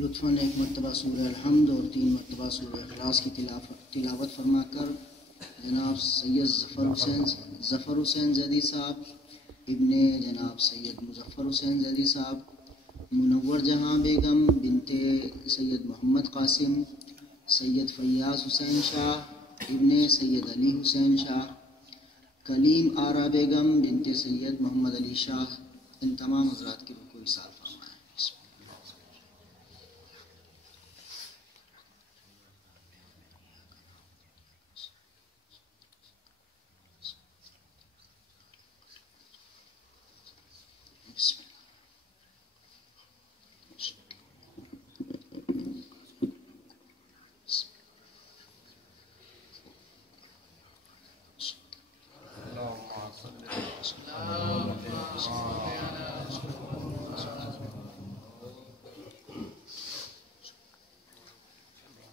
لطفاً ایک مرتبہ سورہ الحمد اور 3 مرتبہ سورہ اخلاص کی تلاوت فرما کر جناب سید ظفر حسین زیدی صاحب ابن جناب سید مظفر حسین زیدی صاحب، منور جہاں بیگم بنت سید محمد قاسم، سید فیاض حسین شاہ ابن سید علی حسین شاہ، کلیم آرا بیگم بنت سید محمد علی شاہ، ان تمام حضرات کی رکوع سال فرمائیں۔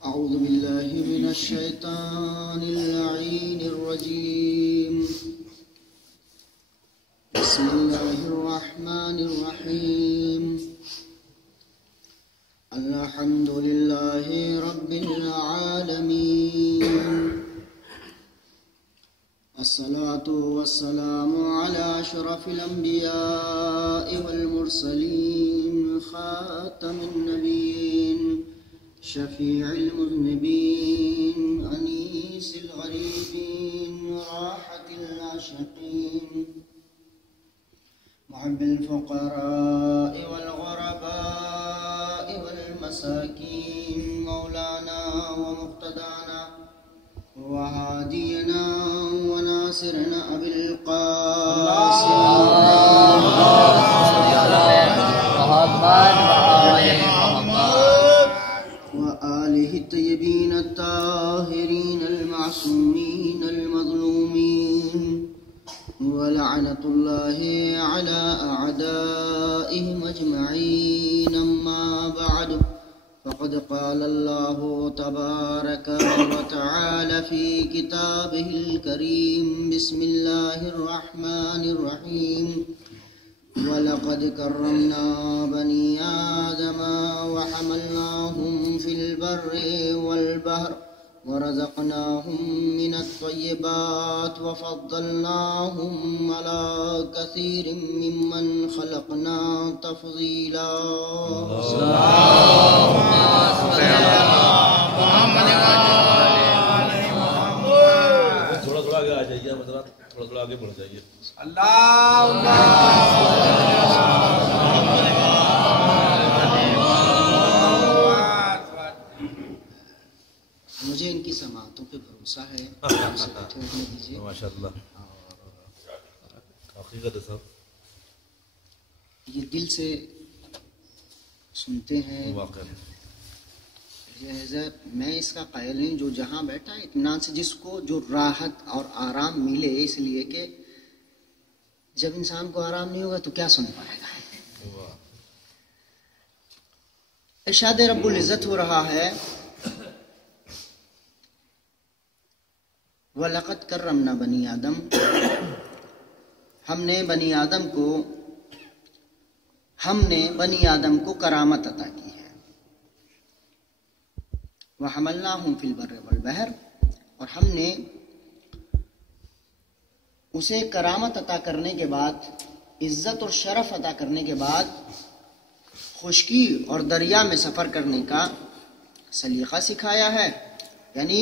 أعوذ بالله من الشيطان اللعين الرجيم. بسم الله الرحمن الرحيم. الحمد لله رب العالمين. الصلاة والسلام على أشرف الأنبياء والمرسلين، خاتم النبيين، شفيع المذنبين، أنيس الغريبين، راحة العاشقين، محب الفقراء والغرباء والمساكين، مولانا ومقتدانا وهادينا وناصرنا أبي القاسم وآله الطيبين الطاهرين المعصومين المظلومين، ولعنة الله على أعدائهم أجمعين. أما بعد، فقد قال الله تبارك وتعالى في كتابه الكريم: بسم الله الرحمن الرحيم. وَلَقَدْ كَرَّمْنَا بَنِي آدَمَ وَحَمَلْنَاهُمْ فِي الْبَرِّ وَالْبَحْرِ وَرَزَقْنَاهُمْ مِنَ الطَّيِّبَاتِ وَفَضَّلْنَاهُمْ عَلَى كَثِيرٍ مِّمَّنْ خَلَقْنَا تَفْضِيلًا. تھوڑا آگے آ جائیے، تھوڑا آگے بڑھ جائیے. مجھے ان کی سماعتوں پہ بھروسہ ہے. ماشاء اللہ، حقیقت ہے صاحب، یہ دل سے سنتے ہیں. لہذا میں اس کا قائل ہوں جو جہاں بیٹھا ہے اطمینان سے، جس کو جو راحت اور آرام ملے، اس لیے کہ جب انسان کو آرام نہیں ہوگا تو کیا سن پائے گا. ارشاد رب العزت ہو رہا ہے: وَلَقَدْ كَرَّمْنَا بَنِي آدَم. ہم نے بنی آدم کو کرامت عطا کی ہے. وَحَمَلْنَاهُمْ فِي الْبَرِّ وَالْبَحْرِ، اور ہم نے اسے کرامت عطا کرنے کے بعد، عزت اور شرف عطا کرنے کے بعد، خشکی اور دریا میں سفر کرنے کا سلیقہ سکھایا ہے. یعنی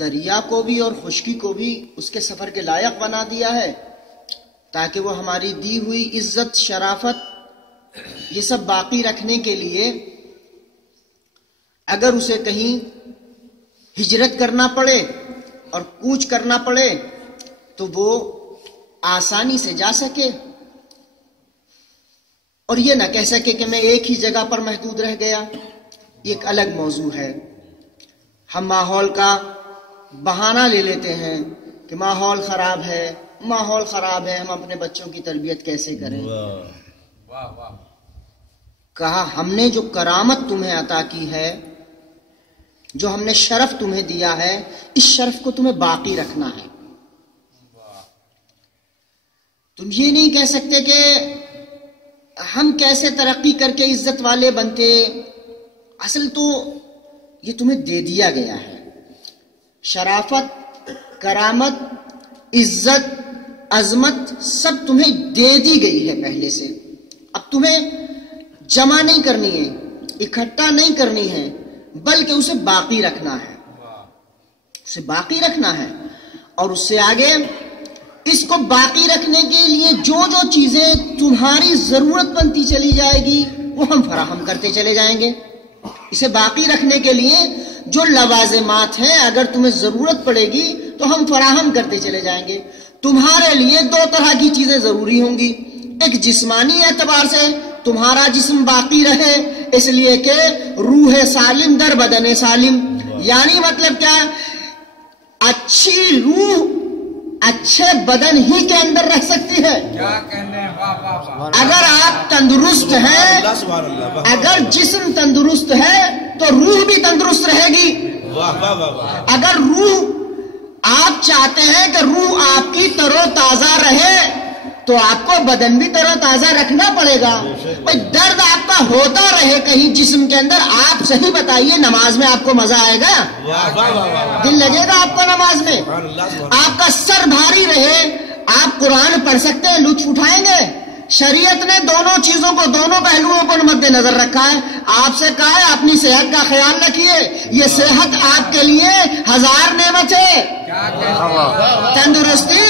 دریا کو بھی اور خشکی کو بھی اس کے سفر کے لائق بنا دیا ہے، تاکہ وہ ہماری دی ہوئی عزت، شرافت، یہ سب باقی رکھنے کے لیے اگر اسے کہیں ہجرت کرنا پڑے اور کوچ کرنا پڑے تو وہ آسانی سے جا سکے، اور یہ نہ کہہ سکے کہ میں ایک ہی جگہ پر محدود رہ گیا. یہ ایک الگ موضوع ہے. ہم ماحول کا بہانہ لے لیتے ہیں کہ ماحول خراب ہے، ہم اپنے بچوں کی تربیت کیسے کریں. کہا ہم نے جو کرامت تمہیں عطا کی ہے، جو ہم نے شرف تمہیں دیا ہے، اس شرف کو تمہیں باقی رکھنا ہے. تم یہ نہیں کہہ سکتے کہ ہم کیسے ترقی کر کے عزت والے بنتے، اصل تو یہ تمہیں دے دیا گیا ہے، شرافت، کرامت، عزت، عظمت سب تمہیں دے دی گئی ہے پہلے سے. اب تمہیں جمع نہیں کرنی ہے، اکٹھا نہیں کرنی ہے، بلکہ اسے باقی رکھنا ہے، اسے باقی رکھنا ہے. اور اس سے آگے اس کو باقی رکھنے کے لیے جو جو چیزیں تمہاری ضرورت بنتی چلی جائے گی وہ ہم فراہم کرتے چلے جائیں گے. اسے باقی رکھنے کے لیے جو لوازمات ہیں اگر تمہیں ضرورت پڑے گی تو ہم فراہم کرتے چلے جائیں گے. تمہارے لیے دو طرح کی چیزیں ضروری ہوں گی. ایک جسمانی اعتبار سے تمہارا جسم باقی رہے، اس لیے کہ روح سالم در بدن سالم، یعنی مطلب کیا، اچھی روح اچھے بدن ہی کے اندر رہ سکتی ہے. کیا کہنے، واہ واہ واہ. اگر آپ تندرست ہیں، اگر جسم تندرست ہے تو روح بھی تندرست رہے گی. اگر روح، آپ چاہتے ہیں کہ روح آپ کی تر و تازہ رہے تو آپ کو بدن بھی تر و تازہ رکھنا پڑے گا. درد آپ کا ہوتا رہے کہیں جسم کے اندر، آپ صحیح بتائیے نماز میں آپ کو مزہ آئے گا؟ دل لگے گا آپ کو نماز میں؟ آپ کا سر بھاری رہے، آپ قرآن پڑھ سکتے ہیں، لطف اٹھائیں گے؟ شریعت نے دونوں چیزوں کو، دونوں پہلوؤں کو مد نظر رکھا ہے. آپ سے کہا ہے اپنی صحت کا خیال رکھیے، یہ صحت آپ کے لیے 1000 نعمت ہے، تندرستی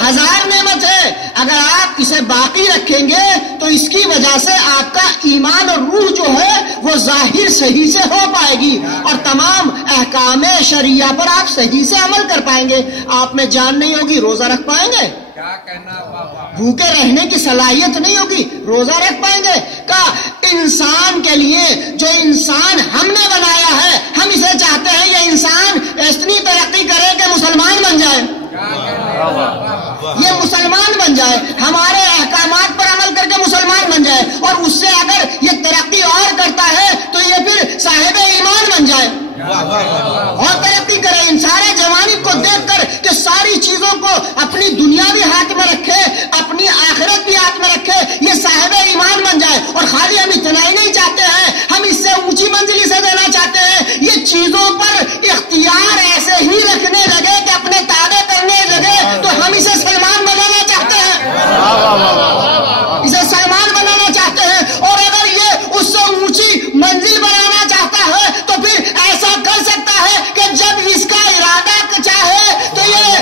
1000 نعمت ہے. اگر آپ اسے باقی رکھیں گے تو اس کی وجہ سے آپ کا ایمان اور روح جو ہے وہ ظاہر صحیح سے ہو پائے گی اور تمام احکام شریعہ پر آپ صحیح سے عمل کر پائیں گے. آپ میں جان نہیں ہوگی، روزہ رکھ پائیں گے؟ کیا کہنا، واہ واہ. بھوکے رہنے کی صلاحیت نہیں ہوگی، روزہ رکھ پائیں گے؟ کہا انسان کے لیے جو انسان ہم نے بنایا ہے، ہم اسے چاہتے ہیں یہ انسان اتنی ترقی کرے کہ مسلمان بن جائے، یہ مسلمان بن جائے، ہمارے احکامات پر عمل کر کے مسلمان بن جائے، اور اس سے اگر یہ ترقی اور کرتا ہے تو یہ پھر صاحب ایمان بن جائے اور ترقی کرے. ان سارے جوانب کو دیکھ کر کہ ساری چیزوں کو اپنی دنیا بھی ہاتھ میں رکھے، اپنی آخرت بھی ہاتھ میں رکھے، یہ صاحب ایمان بن جائے. اور خالی ہم اتنا ہی نہیں چاہتے ہیں، ہم اس سے اونچی منزل اسے دینا چاہتے ہیں. یہ چیزوں پر اختیار ایسے ہی رکھنے لگے کہ اپنے تابع کرنے لگے تو ہم اسے سلمان بنانا چاہتے ہیں، اسے سلمان بنانا چاہتے ہیں. اور اگر یہ اس سے اونچی منزل بنانا چاہتا ہے تو پھر ایسا کر سکتا ہے کہ جب اس کا ارادہ چاہے تو یہ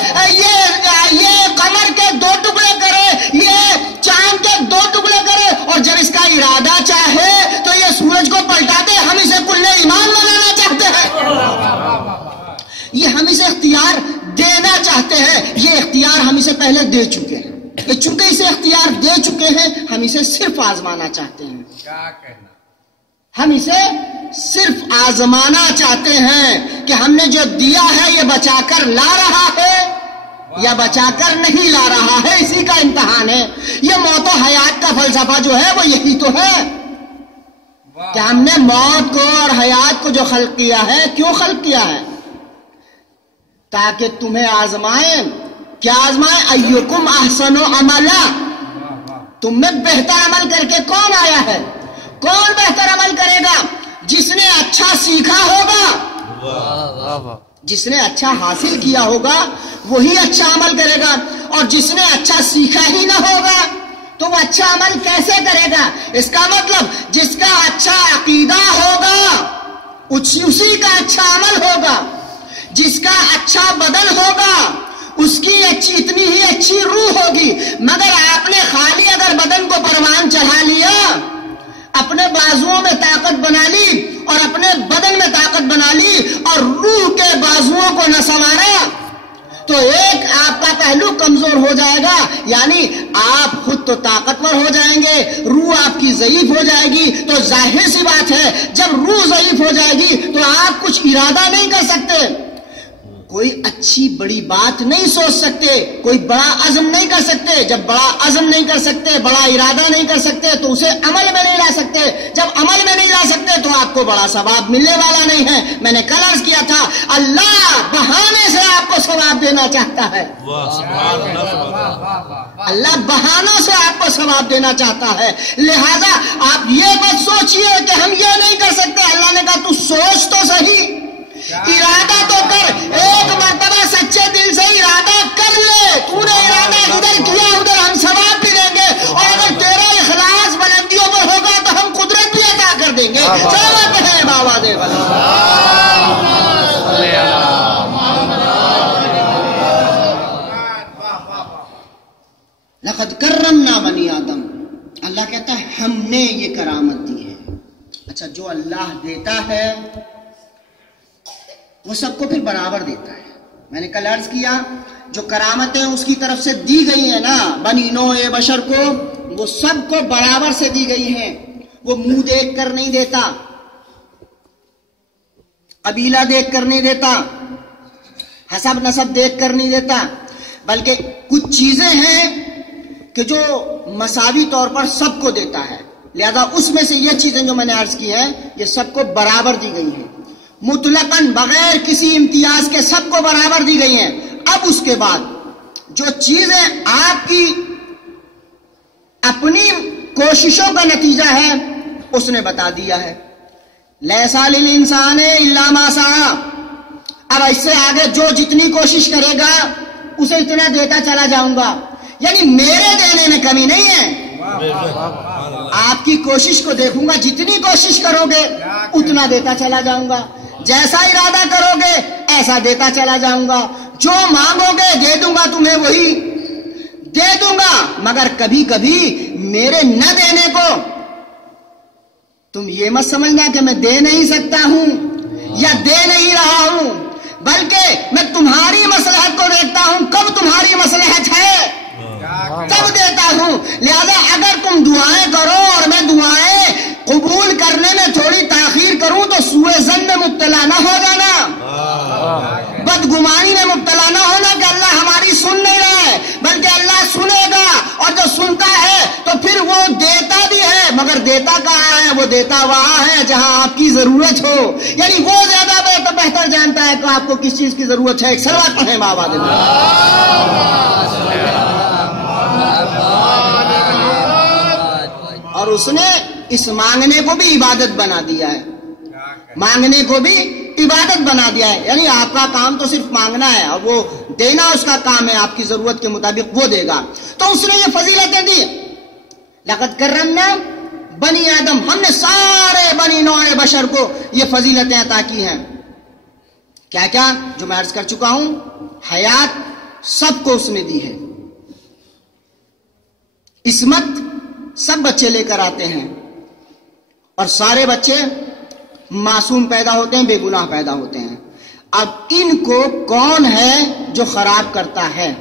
قمر کے 2 ٹکڑے کرے، یہ چاند کے 2 ٹکڑے کرے، اور جب اس کا ارادہ چاہے تو یہ سورج کو پلٹا دے. ہم اسے کل ایمان بنانا چاہتے ہیں، یہ ہم اسے اختیار دینا چاہتے ہیں. یہ اختیار ہم اسے پہلے دے چکے ہیں، چونکہ اسے اختیار دے چکے ہیں ہم اسے صرف آزمانا چاہتے ہیں. کیا کہنا، ہم اسے صرف آزمانا چاہتے ہیں کہ ہم نے جو دیا ہے یہ بچا کر لا رہا ہے یا بچا کر نہیں لا رہا ہے، اسی کا امتحان ہے. یہ موت و حیات کا فلسفہ جو ہے وہ یہی تو ہے کہ ہم نے موت کو اور حیات کو جو خلق کیا ہے، کیوں خلق کیا ہے؟ تاکہ تمہیں آزمائیں. کیا آزمائیں؟ ایکم احسن عملا، تم میں بہتر عمل کر کے کون آیا ہے؟ کون بہتر عمل کرے گا؟ جس نے اچھا سیکھا ہوگا، جس نے اچھا حاصل کیا ہوگا وہی اچھا عمل کرے گا. اور جس نے اچھا سیکھا ہی نہ ہوگا تو وہ اچھا عمل کیسے کرے گا؟ اس کا مطلب جس کا اچھا عقیدہ ہوگا اسی کا اچھا عمل ہوگا، جس کا اچھا بدن ہوگا اس کی اتنی ہی اچھی روح ہوگی. مگر آپ نے خالی اگر بدن کو پروان چڑھا لیا، اپنے بازوؤں میں طاقت بنا لی اور اپنے بدن میں طاقت بنا لی اور روح کے بازوؤں کو نہ سنوارا تو ایک آپ کا پہلو کمزور ہو جائے گا، یعنی آپ خود تو طاقتور ہو جائیں گے، روح آپ کی ضعیف ہو جائے گی. تو ظاہر سی بات ہے جب روح ضعیف ہو جائے گی تو آپ کچھ ارادہ نہیں کر سکتے، کوئی اچھی بڑی بات نہیں سوچ سکتے، کوئی بڑا عزم نہیں کر سکتے. جب بڑا عزم نہیں کر سکتے، بڑا ارادہ نہیں کر سکتے تو اسے عمل میں نہیں لا سکتے. جب عمل میں نہیں لا سکتے تو آپ کو بڑا ثواب ملنے والا نہیں ہے. میں نے کل عرض کیا تھا اللہ بہانے سے آپ کو ثواب دینا چاہتا ہے، اللہ بہانوں سے آپ کو ثواب دینا چاہتا ہے. لہذا آپ یہ مت سوچئے کہ ہم یہ نہیں کر سکتے، اللہ تعالیٰ نے کہا تو سوچ تو صحیح، ارادہ تو کر، ایک مرتبہ سچے دل سے ارادہ کر لے، تو نے ارادہ ادھر کیا ادھر ہم ثواب بھی دیں گے، اور اگر تیرا اخلاص بلندیوں پر ہوگا تو ہم قدرت بھی عطا کر دیں گے. سلامت ہے بابا دے لقد کرمنا بنی آدم. اللہ کہتا ہے ہم نے یہ کرامت دی ہے. اچھا، جو اللہ دیتا ہے وہ سب کو پھر برابر دیتا ہے. میں نے کل عرض کیا جو کرامتیں اس کی طرف سے دی گئی ہیں نا بنی نوع بشر کو، وہ سب کو برابر سے دی گئی ہیں. وہ منہ دیکھ کر نہیں دیتا، قبیلہ دیکھ کر نہیں دیتا، حسب نسب دیکھ کر نہیں دیتا، بلکہ کچھ چیزیں ہیں کہ جو مساوی طور پر سب کو دیتا ہے. لہذا اس میں سے یہ چیزیں جو میں نے عرض کی ہیں یہ سب کو برابر دی گئی ہیں، مطلقاً بغیر کسی امتیاز کے سب کو برابر دی گئی ہیں. اب اس کے بعد جو چیزیں آپ کی اپنی کوششوں کا نتیجہ ہے اس نے بتا دیا ہے. لیسا للانسان الا ما سعی. اب اس سے آگے جو جتنی کوشش کرے گا اسے اتنا دیتا چلا جاؤں گا، یعنی میرے دینے میں کمی نہیں ہے. آپ کی کوشش کو دیکھوں گا، جتنی کوشش کرو گے اتنا دیتا چلا جاؤں گا، جیسا ارادہ کرو گے ایسا دیتا چلا جاؤں گا، جو مانگو گے دے دوں گا تمہیں وہی دے دوں گا. مگر کبھی کبھی میرے نہ دینے کو تم یہ مت سمجھنا کہ میں دے نہیں سکتا ہوں یا دے نہیں رہا ہوں، بلکہ میں تمہاری مصلحت کو دیکھتا ہوں. کب تمہاری مصلحت ہے تب دیتا ہوں. لہذا اگر تم دعائیں کرو اور میں دعائیں قبول کرنے میں تھوڑی تاخیر کروں تو سوء ظن میں مبتلا نہ ہو جانا، بدگمانی میں مبتلا نہ ہونا کہ اللہ ہماری سن نہیں رہا ہے، بلکہ اللہ سنے گا، اور جو سنتا ہے تو پھر وہ دیتا بھی ہے. مگر دیتا کہاں ہے؟ وہ دیتا وہاں ہے جہاں آپ کی ضرورت ہو، یعنی وہ زیادہ بہتر جانتا ہے کہ آپ کو کس چیز کی ضرورت ہے. ایک صلوات پڑھیں بابا دے. اور اس نے اس مانگنے کو بھی عبادت بنا دیا ہے، مانگنے کو بھی عبادت بنا دیا ہے. یعنی آپ کا کام تو صرف مانگنا ہے اور وہ دینا اس کا کام ہے، آپ کی ضرورت کے مطابق وہ دے گا. تو اس نے یہ فضیلتیں دی. لقد کرمنا بنی آدم، ہم نے سارے بنی نوع بشر کو یہ فضیلتیں عطا کی ہیں. کیا کیا؟ جو میں عرض کر چکا ہوں. حیات سب کو اس نے دی ہے، عصمت سب بچے لے کر آتے ہیں، اور سارے بچے معصوم پیدا ہوتے ہیں، بے گناہ پیدا ہوتے ہیں. اب ان کو کون ہے جو خراب کرتا ہے؟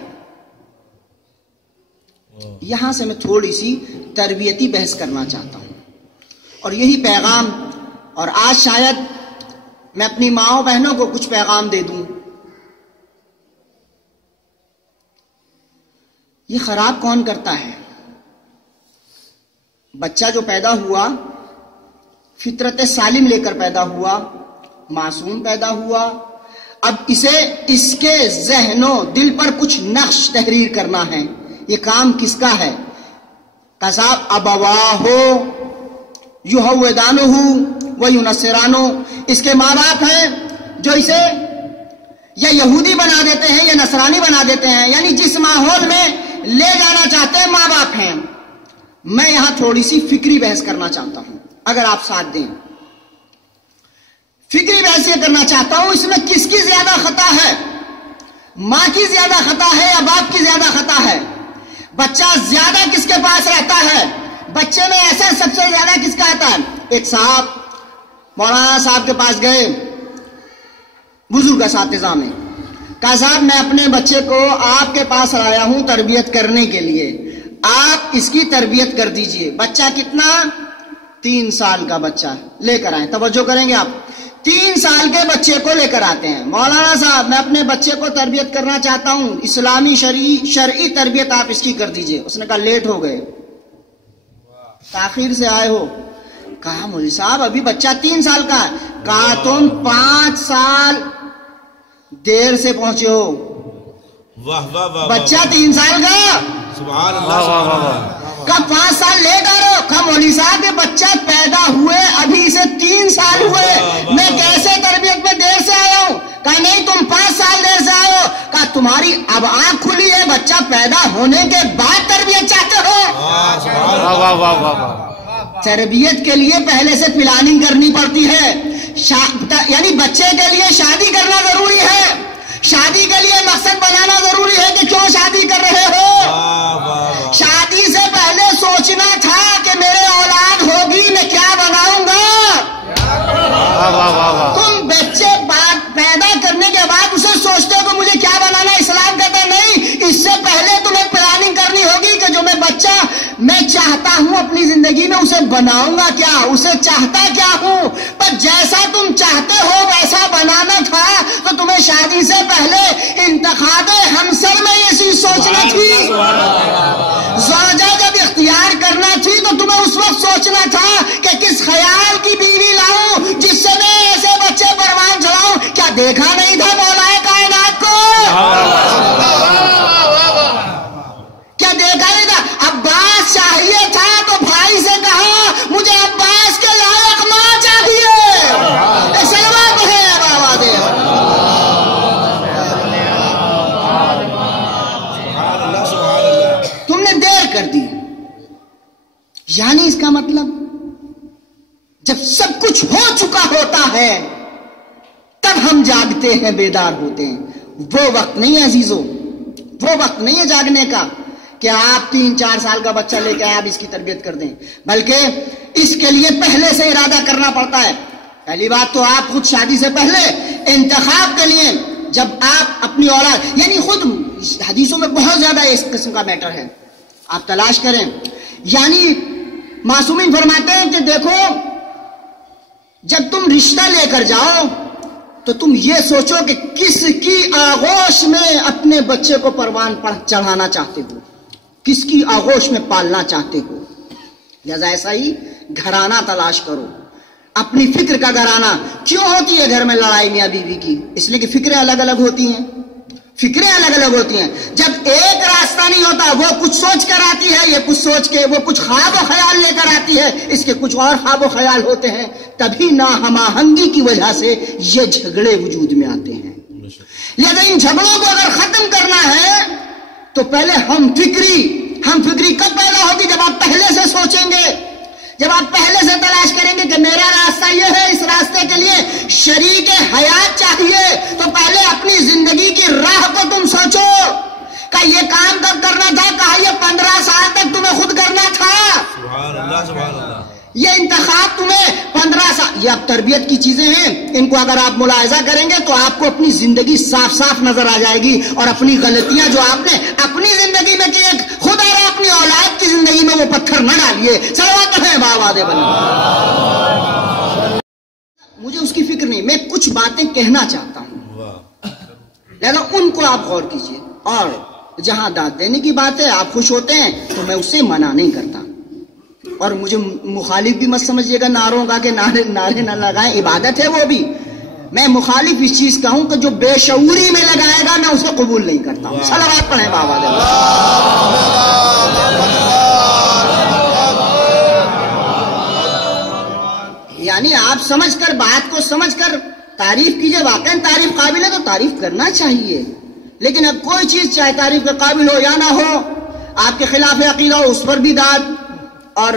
یہاں سے میں تھوڑی سی تربیتی بحث کرنا چاہتا ہوں، اور یہی پیغام، اور آج شاید میں اپنی ماؤں بہنوں کو کچھ پیغام دے دوں. یہ خراب کون کرتا ہے؟ بچہ جو پیدا ہوا فطرت سالم لے کر پیدا ہوا، معصوم پیدا ہوا. اب اسے اس کے ذہن و دل پر کچھ نقش تحریر کرنا ہے. یہ کام کس کا ہے؟ قصاب ابواہ یہودانہ و ینصرانہ، اس کے ماں باپ ہیں جو اسے یا یہودی بنا دیتے ہیں یا نصرانی بنا دیتے ہیں، یعنی جس ماحول میں لے جانا چاہتے ہیں ماں باپ ہیں. میں یہاں تھوڑی سی فکری بحث کرنا چاہتا ہوں، اگر آپ ساتھ دیں. فکری بحث یہ کرنا چاہتا ہوں، اس میں کس کی زیادہ خطا ہے؟ ماں کی زیادہ خطا ہے یا باپ کی زیادہ خطا ہے؟ بچہ زیادہ کس کے پاس رہتا ہے؟ بچے میں ایسا سب سے زیادہ کس کا آتا ہے؟ ایک صاحب مولانا صاحب کے پاس گئے، بزرگ اساتذہ میں، کہا صاحب میں اپنے بچے کو آپ کے پاس لایا ہوں تربیت کرنے کے لیے، آپ اس کی تربیت کر دیجئے. بچہ کتنا؟ 3 سال کا بچہ لے کر آئیں. توجہ کریں گے آپ، 3 سال کے بچے کو لے کر آتے ہیں. مولانا صاحب میں اپنے بچے کو تربیت کرنا چاہتا ہوں، اسلامی شرعی تربیت آپ اس کی کر دیجئے. اس نے کہا لیٹ ہو گئے، تاخیر سے آئے ہو. کہا مولوی صاحب ابھی بچہ 3 سال کا ہے. کہا تم 5 سال دیر سے پہنچے ہو. واہ واہ واہ، بچہ 3 سال کا، سبحان اللہ، سبحان اللہ. کب 5 سال لیٹ آ رہے ہو؟ کم مولوی صاحب یہ بچہ پیدا ہوئے ابھی اسے 3 سال ہوئے، میں کیسے تربیت میں دیر سے آیا ہوں؟ کہا نہیں تم 5 سال دیر سے آئے ہو۔ کہا تمہاری اب آنکھ کھلی ہے، بچہ پیدا ہونے کے بعد تربیت چاہتے ہو؟ تربیت کے لیے پہلے سے پلاننگ کرنی پڑتی ہے، یعنی بچے کے لیے شادی کرنا ضروری ہے، شادی کے لیے مقصد بنانا ضروری ہے کہ کیوں شادی کر رہے ہو۔ شادی سے پہلے سوچنا تھا کہ میرے اولاد ہوگی میں کیا بناؤں گا۔ تم بچے پیدا کرنے کے بعد اسے سوچتے ہو کہ مجھے کیا بنانا، اسلام کہتا نہیں، اس سے پہلے تمہیں پلاننگ کرنی ہوگی کہ جو میں بچہ میں چاہتا ہوں اپنی زندگی میں اسے بناؤں گا کیا، اسے چاہتا کیا ہوں۔ پر جیسا تم چاہتے ہو ویسا بنانا تھا تو تمہیں شادی سے پہلے انتخاب ہمسر میں یہ چیز سوچنا تھی، زوجہ جب اختیار کرنا تھی تو تمہیں اس وقت سوچنا تھا کہ کس خیال کی بیوی لاؤں جس سے میں ایسے بچے پروان چڑھاؤں۔ کیا دیکھا نہیں تھا مولا کائنات کو؟ کیا دیکھا نہیں تھا؟ عباس چاہیے تھا تو بھائی سے کہا مجھے عباس کے لائق ماں چاہیے۔ سلوات ہے بابا دے۔ تم نے دیر کر دی، یعنی اس کا مطلب جب سب کچھ ہو چکا ہوتا ہے تب ہم جاگتے ہیں، بیدار ہوتے ہیں۔ وہ وقت نہیں ہے عزیزو، وہ وقت نہیں ہے جاگنے کا کہ آپ 3-4 سال کا بچہ لے کے آئے آپ اس کی تربیت کر دیں، بلکہ اس کے لیے پہلے سے ارادہ کرنا پڑتا ہے۔ پہلی بات تو آپ خود شادی سے پہلے انتخاب کے لیے جب آپ اپنی اولاد، یعنی خود حدیثوں میں بہت زیادہ اس قسم کا میٹر ہے، آپ تلاش کریں۔ یعنی معصومین فرماتے ہیں کہ دیکھو جب تم رشتہ لے کر جاؤ تو تم یہ سوچو کہ کس کی آغوش میں اپنے بچے کو پروان چڑھانا چاہتے ہو، کس کی آغوش میں پالنا چاہتے ہو۔ لہذا ایسا ہی گھرانہ تلاش کرو، اپنی فکر کا گھرانہ۔ کیوں ہوتی ہے گھر میں لڑائی میاں بیوی کی؟ اس لیے کہ فکریں الگ الگ ہوتی ہیں، فکریں الگ الگ ہوتی ہیں۔ جب ایک راستہ نہیں ہوتا، وہ کچھ سوچ کر آتی ہے، یہ کچھ سوچ کے، وہ کچھ خواب و خیال لے کر آتی ہے، اس کے کچھ اور خواب و خیال ہوتے ہیں، تبھی ہم آہنگی کی وجہ سے یہ جھگڑے وجود میں آتے ہیں۔ لہذا ان جھگڑوں کو اگر ختم کرنا ہے تو پہلے ہم فکری کب پیدا ہوگی؟ جب آپ پہلے سے سوچیں گے، جب آپ پہلے سے تلاش کریں گے کہ میرا راستہ یہ ہے، اس راستے کے لیے شریک حیات چاہیے، تو پہلے اپنی زندگی کی راہ کو تم سوچو کہ یہ کام کب کرنا تھا، کہا یہ 15 سال تک تمہیں خود کرنا تھا، سبحان اللہ سبحان اللہ۔ یہ انتخاب تمہیں 15 سال، یہ اب تربیت کی چیزیں ہیں، ان کو اگر آپ ملاحظہ کریں گے تو آپ کو اپنی زندگی صاف صاف نظر آ جائے گی، اور اپنی غلطیاں جو آپ نے اپنی زندگی میں کی، خدا را اپنی اولاد کی زندگی میں وہ پتھر نہ ڈالیے۔ صلوات ہے بابا دے بلند۔ مجھے اس کی فکر نہیں، میں کچھ باتیں کہنا چاہتا ہوں، لہذا ان کو آپ غور کیجئے، اور جہاں داد دینے کی بات ہے آپ خوش ہوتے ہیں تو میں اسے منع نہیں کرتا، اور مجھے مخالف بھی مت سمجھیے گا نعروں کا کہ نعرے نہ لگائیں، عبادت ہے وہ بھی۔ میں مخالف اس چیز کا ہوں کہ جو بے شعوری میں لگائے گا میں اسے قبول نہیں کرتا ہوں۔ صلوات پڑھیں بابا دے۔ یعنی آپ سمجھ کر، بات کو سمجھ کر تعریف کیجئے، واقعاً تعریف قابل ہے تو تعریف کرنا چاہیے، لیکن اب کوئی چیز چاہے تعریف کے قابل ہو یا نہ ہو، آپ کے خلاف عقیدہ ہو اس پر بھی داد، اور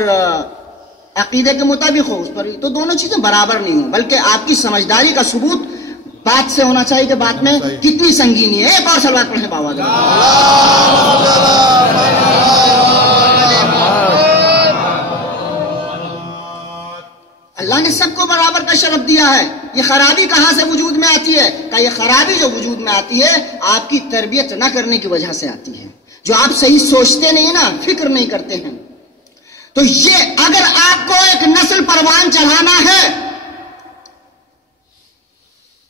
عقیدے کے مطابق ہو اس پر بھی، تو دونوں چیزیں برابر نہیں ہوں، بلکہ آپ کی سمجھداری کا ثبوت بات سے ہونا چاہیے کہ بات میں کتنی سنگینی ہے۔ ایک اور صلوات پڑھیں بابا دے۔ اللہ نے سب کو برابر کا شرف دیا ہے۔ یہ خرابی کہاں سے وجود میں آتی ہے؟ کہ یہ خرابی جو وجود میں آتی ہے آپ کی تربیت نہ کرنے کی وجہ سے آتی ہے، جو آپ صحیح سوچتے نہیں نا، فکر نہیں کرتے ہیں۔ تو یہ اگر آپ کو ایک نسل پروان چڑھانا ہے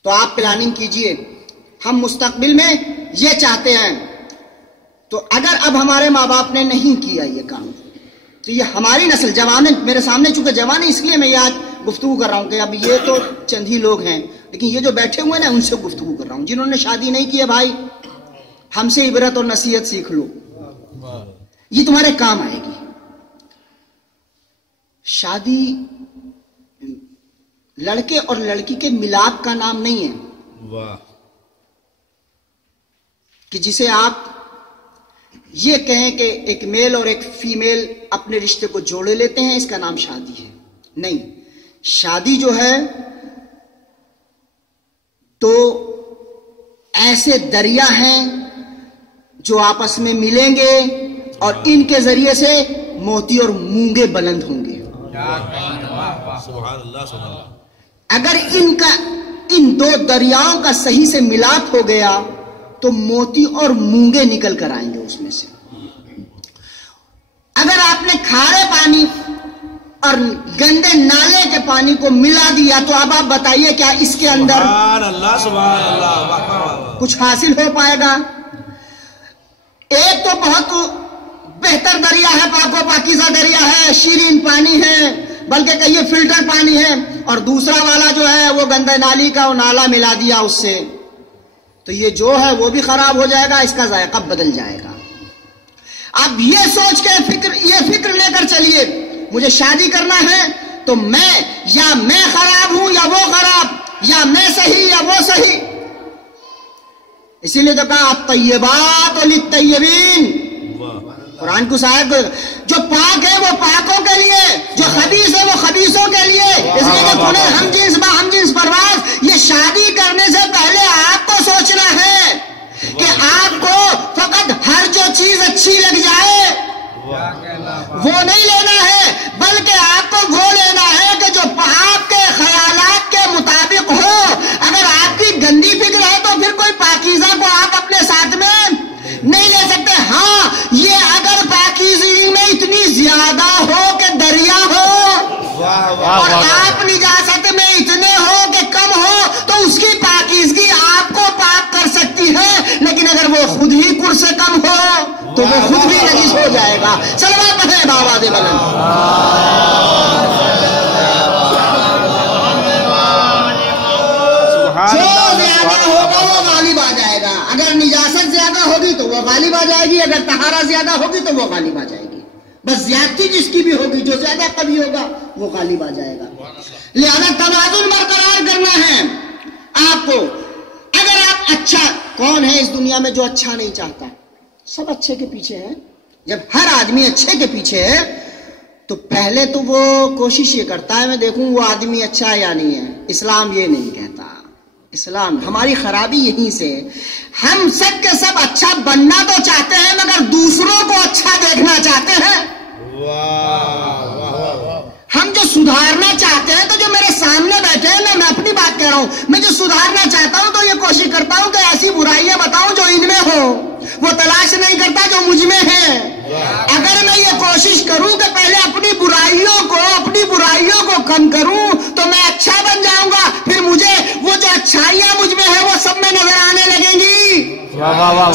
تو آپ پلاننگ کیجئے۔ ہم مستقبل میں یہ چاہتے ہیں، تو اگر اب ہمارے ماں باپ نے نہیں کیا یہ کام تو یہ ہماری نسل، جوانے میرے سامنے چونکہ جوانے، اس لیے میں یاد گفتگو کر رہا ہوں کہ اب یہ تو چند ہی لوگ ہیں، لیکن یہ جو بیٹھے ہوئے ہیں ان سے گفتگو کر رہا ہوں، جنہوں نے شادی نہیں کی ہے، بھائی ہم سے عبرت اور نصیحت سیکھ لو، یہ تمہارے کام آئے گی۔ شادی لڑکے اور لڑکی کے ملاپ کا نام نہیں ہے واہ کہ جسے آپ یہ کہیں کہ ایک میل اور ایک فیمیل اپنے رشتے کو جوڑے لیتے ہیں، اس کا نام شادی ہے. نہیں، شادی جو ہے تو ایسے دریا ہیں جو آپس میں ملیں گے اور ان کے ذریعے سے موتی اور مونگے بلند ہوں گے. سبحان اللہ سبحان اللہ. اگر ان دو دریاؤں کا صحیح سے ملاپ ہو گیا تو موتی اور مونگے نکل کر آئیں گے اس میں سے. اگر آپ نے کھارے پانی اور گندے نالے کے پانی کو ملا دیا تو اب آپ بتائیے کیا اس کے اندر سبحان اللہ سبحان اللہ. واہ واہ واہ. کچھ حاصل ہو پائے گا؟ ایک تو بہت بہتر دریا ہے، پاک و پاکیزہ دریا ہے، شیرین پانی ہے، بلکہ کہیے فلٹر پانی ہے، اور دوسرا والا جو ہے وہ گندے نالی کا نالا ملا دیا اس سے، تو یہ جو ہے وہ بھی خراب ہو جائے گا، اس کا ذائقہ بدل جائے گا. اب یہ سوچ کے یہ فکر لے کر چلیے مجھے شادی کرنا ہے تو میں خراب ہوں یا وہ خراب، یا میں صحیح یا وہ صحیح. اسی لیے تو کہا الطیبات للطیبین. قرآن کو آیت جو پاک ہے وہ پاکوں کے لیے، جو خبیث ہے وہ خبیثوں کے لیے. اس لیے کہ تمہیں ہم جنس پرواز، یہ شادی کرنے سے پہلے آپ کو سوچنا ہے کہ آپ کو فقط ہر جو چیز اچھی لگ جائے وہ نہیں لینا ہے، بلکہ آپ کو وہ لینا ہے کہ جو آپ کے خیالات کے مطابق ہو. اگر آپ کی گندی فکر ہے تو پھر کوئی پاکیزہ کو آپ اپنے ساتھ میں نہیں لے سکتے. ہاں، یہ اگر پاکیزگی میں اتنی زیادہ ہو کہ دریا ہو اور آپ نجاست میں اتنے ہو کہ کم ہو تو اس کی پاکیزگی آپ کو پاک کر سکتی ہے، لیکن اگر وہ خود ہی کڑ سے کم ہو تو وہ خود بھی نجس ہو جائے گا. صلوات پڑھیں بابا دے بلند. جو زیادہ ہوگا وہ غالب آ جائے گا. اگر نجاست زیادہ ہوگی تو وہ غالب آ جائے گی، اگر طہارت زیادہ ہوگی تو وہ غالب آ جائے گی. بس زیادتی جس کی بھی ہوگی، جو زیادہ کبھی ہوگا وہ غالب آ جائے گا. لہذا توازن برقرار کرنا ہے آپ کو. اگر آپ اچھا، کون ہے اس دنیا میں جو اچھا نہیں چاہتا؟ سب اچھے کے پیچھے ہیں. جب ہر آدمی اچھے کے پیچھے ہے تو پہلے تو وہ کوشش یہ کرتا ہے میں دیکھوں وہ آدمی اچھا ہے یا نہیں ہے. اسلام یہ نہیں کہتا. اسلام، ہماری خرابی یہیں سے، ہم سب کے سب اچھا بننا تو چاہتے ہیں مگر دوسروں کو اچھا دیکھنا چاہتے ہیں. ہم جو سدھارنا چاہتے ہیں تو جو میرے سامنے بیٹھے ہیں، میں اپنی بات کہہ رہا ہوں، میں جو سدھارنا چاہتا ہوں تو یہ کوشش کرتا ہوں کہ ایسی برائیاں بتاؤں جو ان میں ہو، وہ تلاش نہیں کرتا جو مجھ میں ہے. اگر میں یہ کوشش کروں کہ پہلے اپنی برائیوں کو کم کروں تو میں اچھا بن جاؤں گا، پھر مجھے وہ جو اچھائیاں مجھ میں ہے وہ سب میں نظر آنے لگیں گی.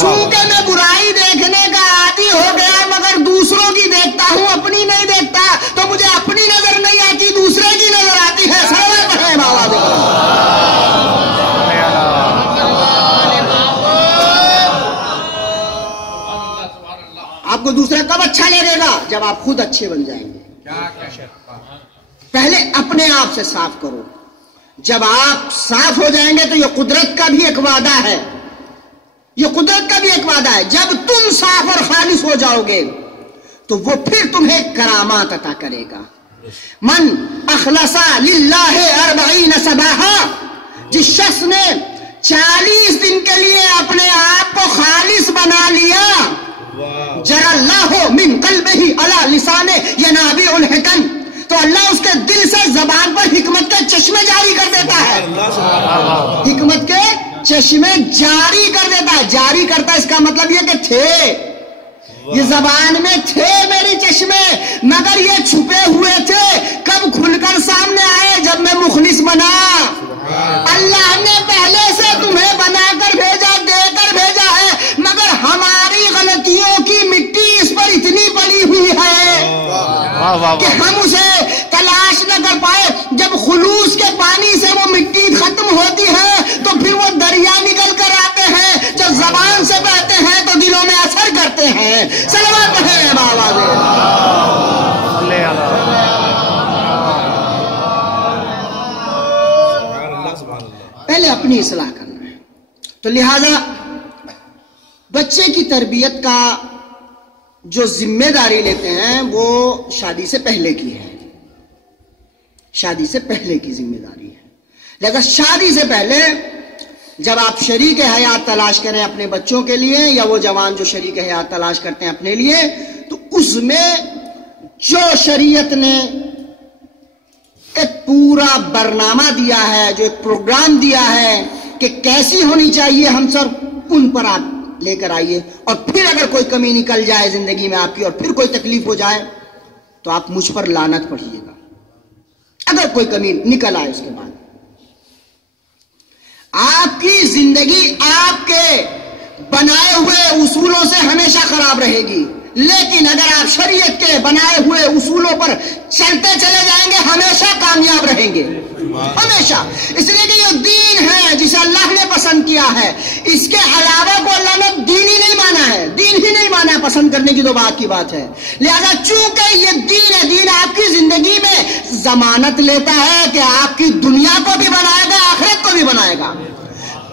چونکہ میں برائی دیکھنے کا عادی ہو گیا مگر دوسروں کی دیکھتا ہوں، اپنی نہیں دیکھتا، تو مجھے اپنی نظر نہیں آتی، دوسرے کی نظر آتی ہے. صلوات پڑھیں بابا دے. آپ کو دوسرا کب اچھا لگے گا؟ جب آپ خود اچھے بن جائیں گے. پہلے اپنے آپ سے صاف کرو. جب آپ صاف ہو جائیں گے تو یہ قدرت کا بھی ایک وعدہ ہے، جب تم صاف اور خالص ہو جاؤ گے تو وہ پھر تمہیں کرامات عطا کرے گا. من اخلص للہ 40 صباحا، جس شخص نے 40 دن کے لیے اپنے آپ کو خالص بنا لیا، جرى اللہ من قلبہ علی لسانہ ینابیع الحکم، تو اللہ اس کے دل سے زبان پر حکمت کے چشمے جاری کر دیتا ہے. حکمت کے چشمے جاری کر دیتا ہے. جاری کرتا ہے اس کا مطلب یہ کہ تھے، یہ زبان میں تھے میری چشمے، مگر یہ چھپے ہوئے تھے. کب کھل کر سامنے آئے؟ جب میں مخلص بنا. اللہ نے پہلے سے تمہیں بنا کر بھیجا، دے کر بھیجا ہے، مگر ہماری غلطیوں کی مٹی اس پر اتنی پڑی ہوئی ہے کہ ہم اسے تلاش نہ کر پائے. جب خلوص کے پانی سے وہ مٹی ختم ہوتی ہے تو پھر وہ دریا نکل کر آتے ہیں، جب زبان سے بہتے ہیں تو دلوں میں اثر کرتے ہیں. صلوات پڑھیں بابا. اپنی اصلاح کرنا ہے. تو لہذا بچے کی تربیت کا جو ذمہ داری لیتے ہیں وہ شادی سے پہلے کی ہے، شادی سے پہلے کی ذمہ داری ہے. لہذا شادی سے پہلے جب آپ شریک حیات تلاش کریں اپنے بچوں کے لیے، یا وہ جوان جو شریک حیات تلاش کرتے ہیں اپنے لیے، تو اس میں جو شریعت نے ایک پورا برنامہ دیا ہے، جو ایک پروگرام دیا ہے کہ کیسی ہونی چاہیے ہم سب، ان پر آپ لے کر آئیے. اور پھر اگر کوئی کمی نکل جائے زندگی میں آپ کی، اور پھر کوئی تکلیف ہو جائے، تو آپ مجھ پر لعنت پڑھیے گا اگر کوئی کمی نکل آئے. اس کے بعد آپ کی زندگی آپ کے بنائے ہوئے اصولوں سے ہمیشہ خراب رہے گی، لیکن اگر آپ شریعت کے بنائے ہوئے اصولوں پر چلتے چلے جائیں گے ہمیشہ کامیاب رہیں گے، ہمیشہ. اس لیے کہ یہ دین ہے جسے اللہ نے پسند کیا ہے، اس کے علاوہ کو اللہ نے دین ہی نہیں مانا ہے، دین ہی نہیں مانا ہے. پسند کرنے کی تو بات کی بات ہے. لہذا چونکہ یہ دین ہے، دین آپ کی زندگی میں ضمانت لیتا ہے کہ آپ کی دنیا کو بھی بنائے گا، آخرت کو بھی بنائے گا.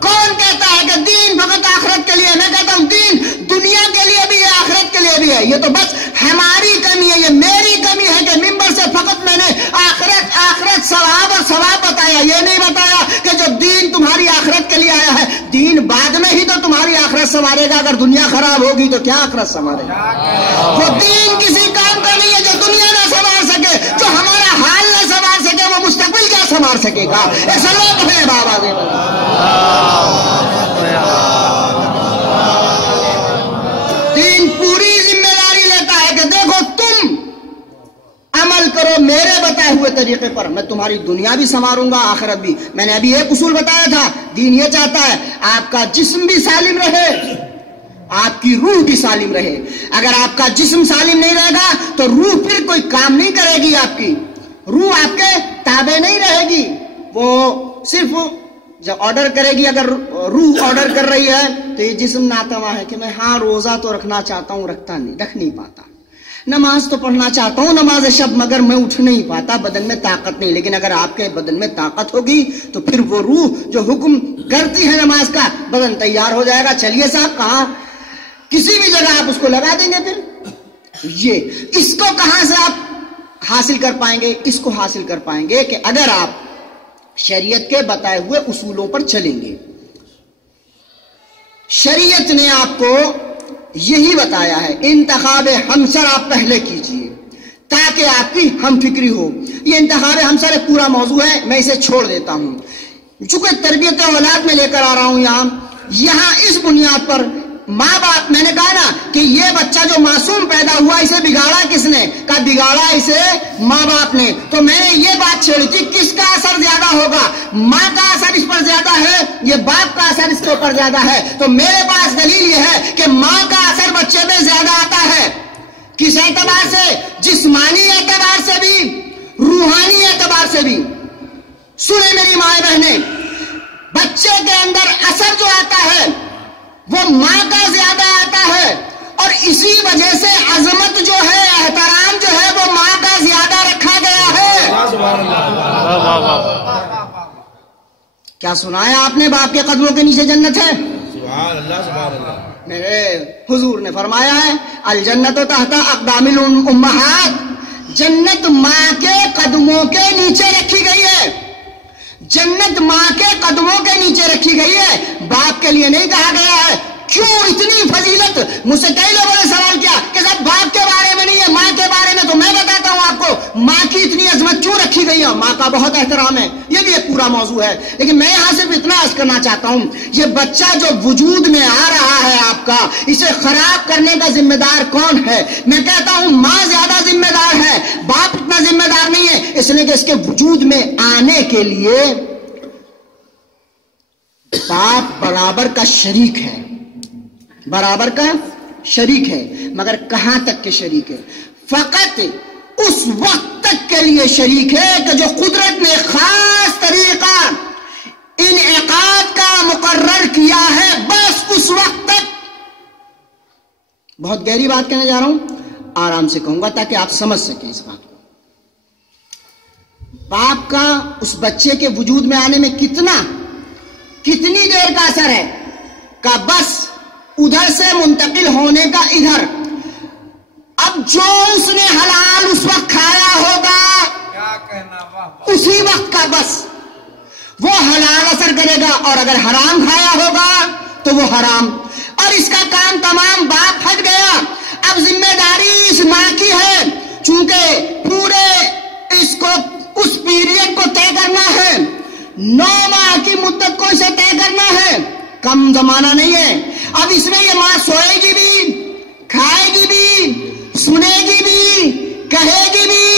کون کہتا ہے کہ دین فقط آخرت کے لیے؟ میں کہتا ہوں دین دنیا کے لیے بھی ہے، آخرت کے لیے بھی ہے. یہ تو بس ہماری کمی ہے، یہ میری کمی ہے کہ ممبر سے فقط میں نے آخرت ثواب اور ثواب بتایا، یہ نہیں بتایا کہ جو دین تمہاری آخرت کے لیے آیا ہے، دین بعد میں ہی تو تمہاری آخرت سنوارے گا. اگر دنیا خراب ہوگی تو کیا آخرت سنوارے گا؟ وہ دین کسی کام کا نہیں ہے جو دنیا نہ سنوار سکے، جو ہمارا حال نہ سنوار سکے، وہ مستقبل کیا سنوار سکے گا؟ یہ سلوک ہے بابا دے. دین پوری ذمہ داری لیتا ہے کہ دیکھو تم عمل کرو میرے بتائے ہوئے طریقے پر، میں تمہاری دنیا بھی سنواروں گا، آخرت بھی. میں نے ابھی ایک اصول بتایا تھا، دین یہ چاہتا ہے آپ کا جسم بھی سالم رہے، آپ کی روح بھی سالم رہے. اگر آپ کا جسم سالم نہیں رہے گا تو روح پھر کوئی کام نہیں کرے گی، آپ کی روح آپ کے تابع نہیں رہے گی. وہ صرف جب آرڈر کرے گی، اگر روح آرڈر کر رہی ہے تو یہ جسم ناتواں ہے کہ میں ہاں روزہ تو رکھنا چاہتا ہوں، رکھ نہیں پاتا. نماز تو پڑھنا چاہتا ہوں، نماز شب، مگر میں اٹھ نہیں پاتا، بدن میں طاقت نہیں. لیکن اگر آپ کے بدن میں طاقت ہوگی تو پھر وہ روح جو حکم کرتی ہے نماز کا، بدن تیار ہو جائے گا. چلیے صاحب، کہاں کسی بھی جگہ آپ اس کو لگا دیں گے. پھر یہ اس کو کہاں سے آپ حاصل کر پائیں گے؟ اس کو حاصل کر پائیں گے کہ اگر آپ شریعت کے بتائے ہوئے اصولوں پر چلیں گے. شریعت نے آپ کو یہی بتایا ہے، انتخاب ہمسر آپ پہلے کیجئے تاکہ آپ کی ہم فکری ہو. یہ انتخاب ہمسر ایک پورا موضوع ہے، میں اسے چھوڑ دیتا ہوں. چونکہ تربیت اولاد میں لے کر آ رہا ہوں یہاں اس بنیاد پر ماں باپ، میں نے کہا نا کہ یہ بچہ جو معصوم پیدا ہوا اسے بگاڑا کس نے؟ کہا بگاڑا اسے ماں باپ نے. تو میں نے یہ بات چھیڑی تھی کس کا اثر زیادہ ہوگا؟ ماں کا اثر اس پر زیادہ ہے، یہ باپ کا اثر اس کے اوپر زیادہ ہے. تو میرے پاس دلیل یہ ہے کہ ماں کا اثر بچے میں زیادہ آتا ہے. کس اعتبار سے؟ جسمانی اعتبار سے بھی، روحانی اعتبار سے بھی. سنیں میری مائیں بہنیں، بچے کے اندر اثر جو آتا ہے وہ ماں کا زیادہ آتا ہے، اور اسی وجہ سے عظمت جو ہے، احترام جو ہے، وہ ماں کا زیادہ رکھا گیا ہے. کیا سنا ہے آپ نے؟ باپ کے قدموں کے نیچے جنت ہے. سبحان اللہ، سبحان اللہ. میرے حضور نے فرمایا ہے الجنت تحت اقدام الامہات، جنت ماں کے قدموں کے نیچے رکھی گئی ہے. جنت ماں کے قدموں کے نیچے رکھی گئی ہے، باپ کے لیے نہیں کہا گیا ہے. کیوں اتنی فضیلت؟ مجھ سے کئی لوگوں نے سوال کیا کہ صاحب باپ کے بارے میں نہیں ہے، ماں کے بارے میں. تو میں بتاتا ہوں آپ کو ماں کی اتنی عظمت کیوں رکھی گئی ہے. ماں کا بہت احترام ہے، یہ بھی ایک پورا موضوع ہے. لیکن میں یہاں صرف اتنا عرض کرنا چاہتا ہوں، یہ بچہ جو وجود میں آ رہا ہے آپ کا، اسے خراب کرنے کا ذمہ دار کون ہے؟ میں کہتا ہوں ماں زیادہ ذمہ دار ہے، باپ اتنا ذمہ دار نہیں ہے. اس لیے کہ اس کے وجود میں آنے کے لیے باپ برابر کا شریک ہے، برابر کا شریک ہے. مگر کہاں تک کے شریک ہے؟ فقط اس وقت تک کے لیے شریک ہے کہ جو قدرت نے خاص طریقہ انعقاد کا مقرر کیا ہے، بس اس وقت تک. بہت گہری بات کہنے جا رہا ہوں، آرام سے کہوں گا تاکہ آپ سمجھ سکیں اس بات کو. باپ کا اس بچے کے وجود میں آنے میں کتنا کتنی دیر کا اثر ہے؟ کہ بس ادھر سے منتقل ہونے کا ادھر. اب جو اس نے حلال اس وقت کھایا ہوگا کیا کہنا واہ اسی وقت کا بس وہ حلال اثر کرے گا، اور اگر حرام کھایا ہوگا تو وہ حرام. اور اس کا کام تمام باپ پھٹ گیا. اب ذمہ داری اس ماں کی ہے، چونکہ پورے اس کو اس پیریڈ کو طے کرنا ہے، 9 ماہ کی مدت کو اسے طے کرنا ہے. کم زمانہ نہیں ہے. اب اس میں یہ ماں سوئے گی بھی، کھائے گی بھی، سنے گی بھی، کہے گی بھی،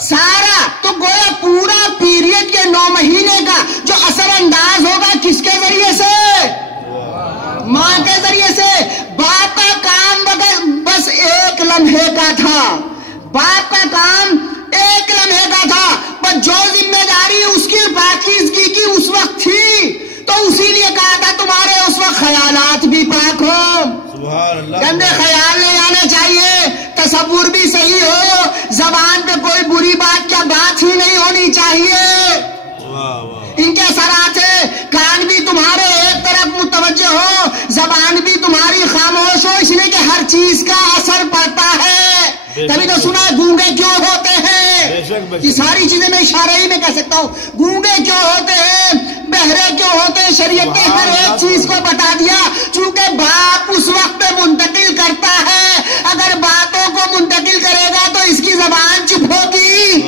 سارا. تو گویا پورا پیریڈ کے 9 مہینے کا جو اثر انداز ہوگا کس کے ذریعے سے؟ ماں کے ذریعے سے. باپ کا کام بس ایک لمحے کا تھا، باپ کا کام ایک لمحے کا تھا، پر جو ذمہ داری اس کی پاکیزگی کی اس وقت تھی، تو اسی لیے کہا تھا تمہارے اس وقت خیالات بھی پاک ہو، گندے خیال نہیں آنے چاہیے، تصور بھی صحیح ہو، زبان پہ کوئی بری بات کیا بات ہی نہیں ہونی چاہیے. ان کے اثرات ہے، کان بھی تمہارے ایک طرف متوجہ ہو، زبان بھی تمہاری خاموش ہو، اس لیے کہ ہر چیز کا اثر پڑتا ہے. تبھی تو سنا گونگے کیوں ہوتے ہیں، یہ ساری چیزیں میں اشارہ ہی میں کہہ سکتا ہوں. گونگے کیوں ہوتے ہیں، بہرے کیوں ہوتے ہیں، شریعت نے ہر ایک چیز کو بتا دیا، چونکہ باپ اس وقت پہ منتقل کرتا ہے. اگر باتوں کو منتقل کرے گا تو اس کی زبان چپ ہوگی،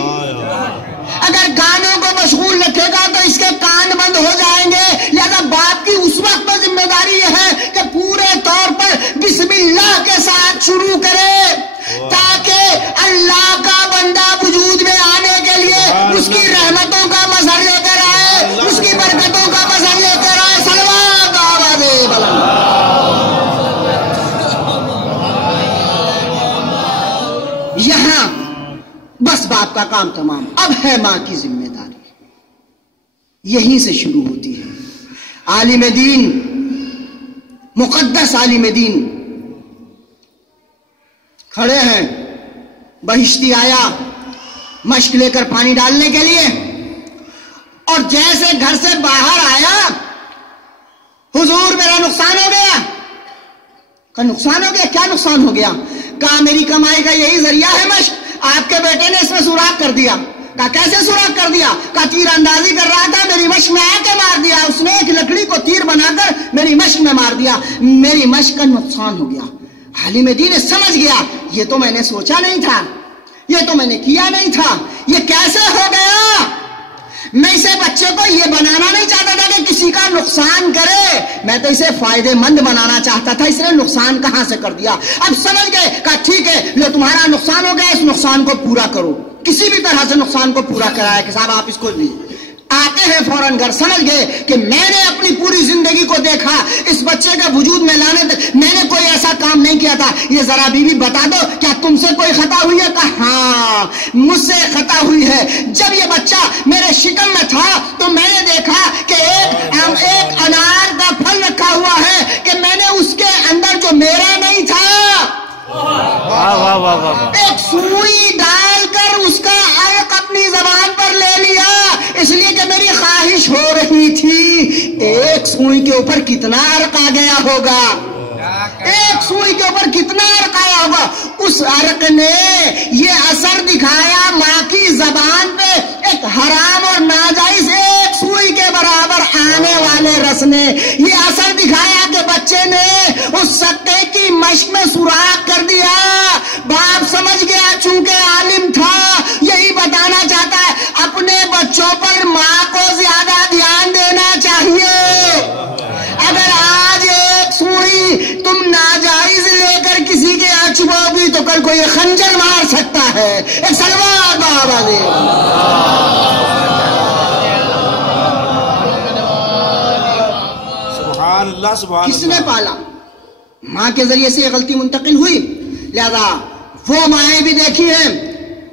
اگر گانوں کو مشغول رکھے گا تو اس کے کان بند ہو جائیں گے. لہذا باپ کی اس وقت تو ذمہ داری یہ ہے کہ پورے طور پر بسم اللہ کے ساتھ شروع کرے، تاکہ اللہ کا بندہ وجود میں آنے کے لیے اس کی رحمتوں کا مظہر لے کر آئے، اس کی برکتوں کا مظہر لے کر آئے. صلوات آواز بلند. یہاں بس باپ کا کام تمام. اب ہے ماں کی ذمہ داری، یہیں سے شروع ہوتی ہے. عالم دین، مقدس عالم دین کھڑے ہیں، بہشتی آیا مشک لے کر پانی ڈالنے کے لیے، اور جیسے گھر سے باہر آیا، حضور میرا نقصان ہو گیا. کہا نقصان ہو گیا؟ کیا نقصان ہو گیا؟ کہا میری کمائی کا یہی ذریعہ ہے مشک، آپ کے بیٹے نے اس میں سوراخ کر دیا. کہا کیسے سوراخ کر دیا؟ کہا تیر اندازی کر رہا تھا، میری مشق میں آ کے مار دیا، اس نے ایک لکڑی کو تیر بنا کر میری مشق میں مار دیا، میری مشق کا نقصان ہو گیا. عالم دین سمجھ گیا، یہ تو میں نے سوچا نہیں تھا، یہ تو میں نے کیا نہیں تھا، یہ کیسے ہو گیا؟ میں اسے بچے کو یہ بنانا نہیں چاہتا تھا کہ کسی کا نقصان کرے، میں تو اسے فائدے مند بنانا چاہتا تھا، اس نے نقصان کہاں سے کر دیا؟ اب سمجھ گئے. کہا ٹھیک ہے، لو تمہارا نقصان ہو گیا، اس نقصان کو پورا کرو، کسی بھی طرح سے نقصان کو پورا کرایا کہ صاحب آپ اس کو لیجیے. آتے ہیں فوراً گھر. سمجھ گئے کہ میں نے اپنی پوری زندگی کو دیکھا، اس بچے کے وجود میں لانے تک میں نے کوئی ایسا کام نہیں کیا تھا. یہ ذرا بیوی بتا دو، کیا تم سے کوئی خطا ہوئی ہے؟ کہا ہاں مجھ سے خطا ہوئی ہے. جب یہ بچہ میرے شکم میں تھا تو میں نے دیکھا کہ ایک انار کا پھل رکھا ہوا ہے کہ میں نے اس کے اندر جو میرا نہیں تھا ایک سوئی ڈال کر اس کا عرق اپنی زبان پر لے لیا، اس لیے کہ میری خواہش ہو رہی تھی. ایک سوئی کے اوپر کتنا عرق آ گیا ہوگا، ایک سوئی کے اوپر کتنا عرق آیا ہوگا. اس عرق نے یہ اثر دکھایا ماں کی زبان پہ، ایک حرام اور ناجائز ایک سوئی کے برابر آنے والے رس نے یہ اثر دکھایا کہ بچے نے اس سکے کی مشق میں سوراخ کر دیا. باپ سمجھ گیا، چونکہ عالم تھا، یہی بتانا چاہتا ہے اپنے بچوں پر ماں کو زیادہ دھیان دینا چاہیے. اگر آج ایک سوئی تم ناجائز لے کر کسی کے اچبو گی تو کل کوئی خنجر مار سکتا ہے. ایک سلوات بابا دے. سبحان اللہ سبحان کس نے پالا؟ ماں کے ذریعے سے یہ غلطی منتقل ہوئی. لہذا وہ مائیں بھی دیکھی ہیں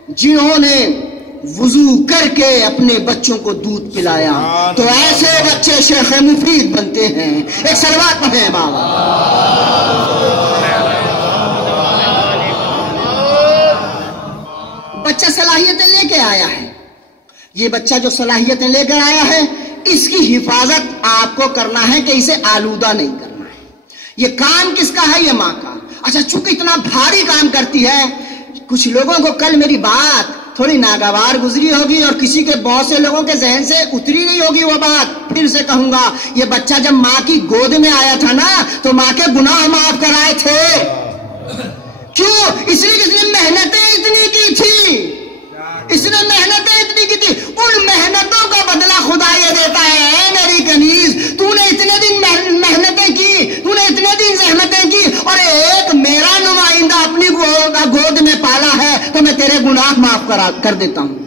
جنہوں نے وضو کر کے اپنے بچوں کو دودھ پلایا، تو ایسے بچے شیخ مفید بنتے ہیں. ایک سلوات پڑھیں بابا. بچہ صلاحیتیں لے کے آیا ہے، یہ بچہ جو صلاحیتیں لے کر آیا ہے اس کی حفاظت آپ کو کرنا ہے کہ اسے آلودہ نہیں کرنا ہے. یہ کام کس کا ہے؟ یہ ماں کا. اچھا چونکہ اتنا بھاری کام کرتی ہے، کچھ لوگوں کو کل میری بات تھوڑی ناگوار گزری ہوگی اور کسی کے بہت سے لوگوں کے ذہن سے اتری نہیں ہوگی وہ بات. پھر سے کہوں گا، یہ بچہ جب ماں کی گود میں آیا تھا نا تو ماں کے گناہ معاف کرائے تھے. کیوں؟ اس لیے کس نے محنتیں اتنی کی تھی، اس نے محنتیں اتنی کی تھی. ان محنتوں کا بدلہ خدا یہ دیتا ہے، اے میری کنیز تو نے اتنے دن محنتیں کی، تو نے اتنے دن زحمتیں کی، اور ایک میرا نمائندہ اپنی گود میں پالا ہے تو میں تیرے گناہ معاف کر دیتا ہوں.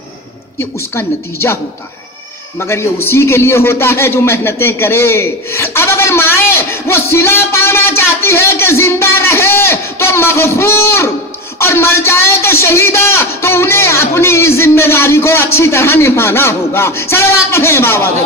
یہ اس کا نتیجہ ہوتا ہے، مگر یہ اسی کے لیے ہوتا ہے جو محنتیں کرے. اب اگر مائیں وہ صلہ پانا چاہتی ہے کہ زندہ رہے تو مغفور، اور مر جائے تو شہیدہ، تو انہیں اپنی اس ذمہ داری کو اچھی طرح نبھانا ہوگا. صلوات پڑھیں بابا دے.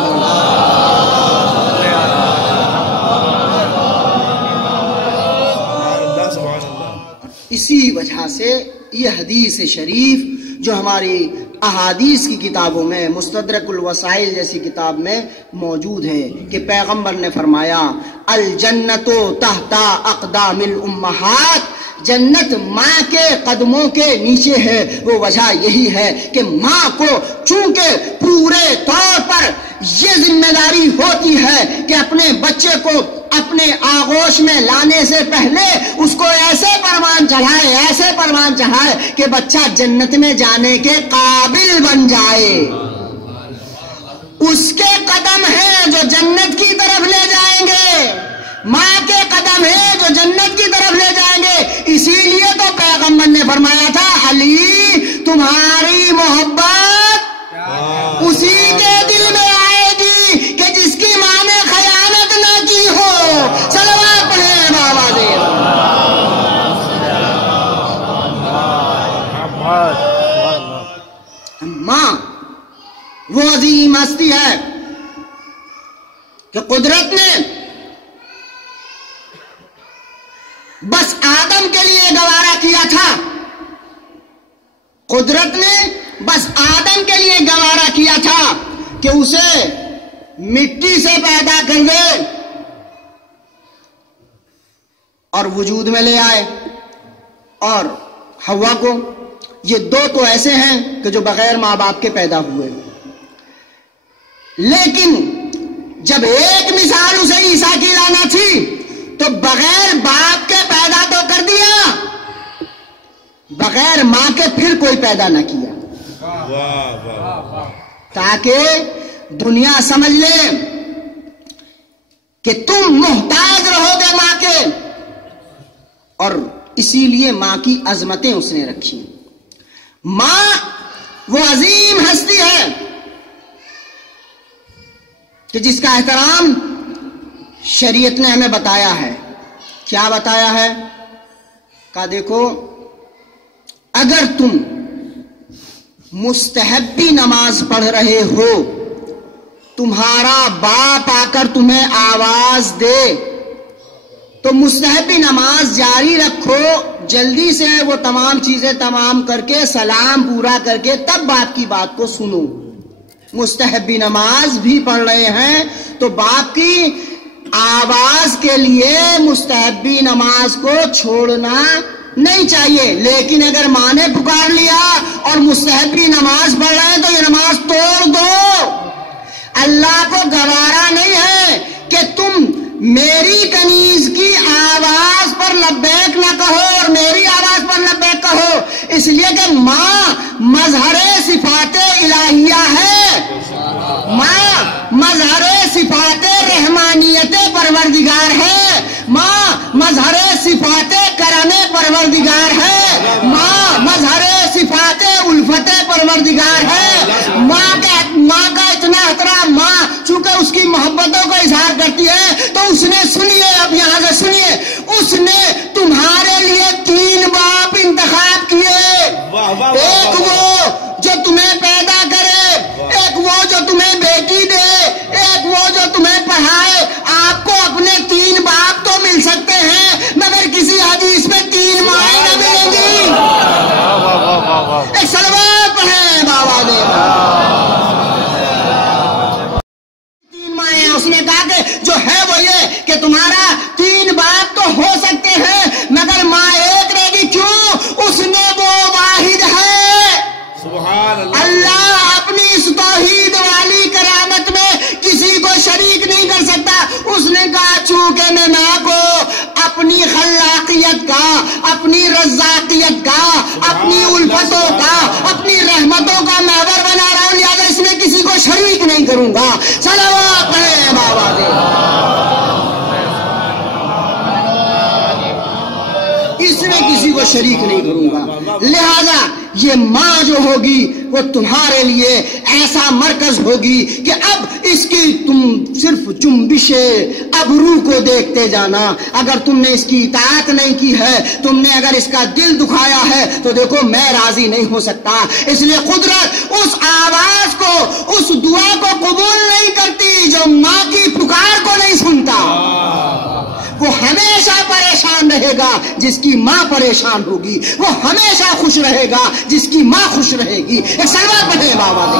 اسی وجہ سے یہ حدیث شریف جو ہماری احادیث کی کتابوں میں، مستدرک الوسائل جیسی کتاب میں موجود ہے، کہ پیغمبر نے فرمایا الجنت تحت اقدام الامہات، جنت ماں کے قدموں کے نیچے ہے. وہ وجہ یہی ہے کہ ماں کو چونکہ پورے طور پر یہ ذمہ داری ہوتی ہے کہ اپنے بچے کو اپنے آغوش میں لانے سے پہلے اس کو ایسے پروان چڑھائے کہ بچہ جنت میں جانے کے قابل بن جائے. اس کے قدم ہیں جو جنت کی طرف لے جائیں گے، ماں کے قدم ہیں جو جنت کی طرف لے جائیں گے. اسی لیے تو پیغمبر نے فرمایا تھا علی تمہاری محبت اسی کے دل میں آئے گی کہ جس کی ماں نے خیانت نہ کی ہو. صلوات پڑھیں بابا دے. ماں وہ عظیم ہستی ہے کہ قدرت نے بس آدم کے لیے گوارا کیا تھا، قدرت نے بس آدم کے لیے گوارا کیا تھا کہ اسے مٹی سے پیدا کر دے اور وجود میں لے آئے، اور حوا کو. یہ دو تو ایسے ہیں کہ جو بغیر ماں باپ کے پیدا ہوئے، لیکن جب ایک مثال اسے عیسیٰ کی لانا تھی تو بغیر باپ کے پیدا تو کر دیا، بغیر ماں کے پھر کوئی پیدا نہ کیا، تاکہ دنیا سمجھ لے کہ تم محتاج رہو گے ماں کے. اور اسی لیے ماں کی عظمتیں اس نے رکھی. ماں وہ عظیم ہستی ہے کہ جس کا احترام شریعت نے ہمیں بتایا ہے. کیا بتایا ہے؟ کہا دیکھو اگر تم مستحبی نماز پڑھ رہے ہو، تمہارا باپ آ کر تمہیں آواز دے تو مستحبی نماز جاری رکھو، جلدی سے وہ تمام چیزیں تمام کر کے سلام پورا کر کے تب باپ کی بات کو سنو. مستحبی نماز بھی پڑھ رہے ہیں تو باپ کی آواز کے لیے مستحبی نماز کو چھوڑنا نہیں چاہیے. لیکن اگر ماں نے پکار لیا اور مستحبی نماز پڑھ رہے ہیں تو یہ نماز توڑ دو. اللہ کو گوارا نہیں ہے کہ تم میری کنیز کی آواز پر لبیک نہ کہو اور میری آواز پر لبیک کہو، اس لیے کہ ماں مظہر صفات الہیہ ہے، ماں مظہر صفات رحمانیت پروردگار ہے، ماں مظہر صفات کرم پروردگار ہے، ماں مظہر صفات الفت پروردگار ہے. ماں کا اتنا احترام، ماں چونکہ اس کی محبتوں کا اظہار کرتی ہے تو اس نے سنیے، اب یہاں سے سنیے، اس نے تمہارے لیے 3 باپ انتخاب کیے. ایک وہ جو تمہیں پیدا کرے، ایک وہ جو تمہیں بیٹی دے، ایک وہ جو تمہیں پڑھائے. آپ کو اپنے 3 باپ تو مل سکتے ہیں مگر کسی حدیث میں 3 مائیں نہ ملیں گی. ایک صلوات پڑھیں بابا دے. اپنی خلاقیت کا، اپنی رزاقیت کا، اپنی الفتوں کا، اپنی رحمتوں کا محور بنا رہا ہوں، لہذا اس میں کسی کو شریک نہیں کروں گا۔ صلوات پڑھیں بابا دے، اس میں کسی کو شریک نہیں کروں گا۔ لہذا یہ ماں جو ہوگی وہ تمہارے لیے ایسا مرکز ہوگی کہ اب اس کی تم صرف جنبش ابرو کو دیکھتے جانا۔ اگر تم نے اس کی اطاعت نہیں کی ہے، تم نے اگر اس کا دل دکھایا ہے، تو دیکھو میں راضی نہیں ہو سکتا۔ اس لیے قدرت اس آواز کو، اس دعا کو قبول نہیں کرتی جو ماں کی پکار کو نہیں سنتا۔ وہ ہمیشہ پریشان رہے گا جس کی ماں پریشان ہوگی، وہ ہمیشہ خوش رہے گا جس کی ماں خوش رہے گی۔ ایک سلوات پڑھیں بابا دے۔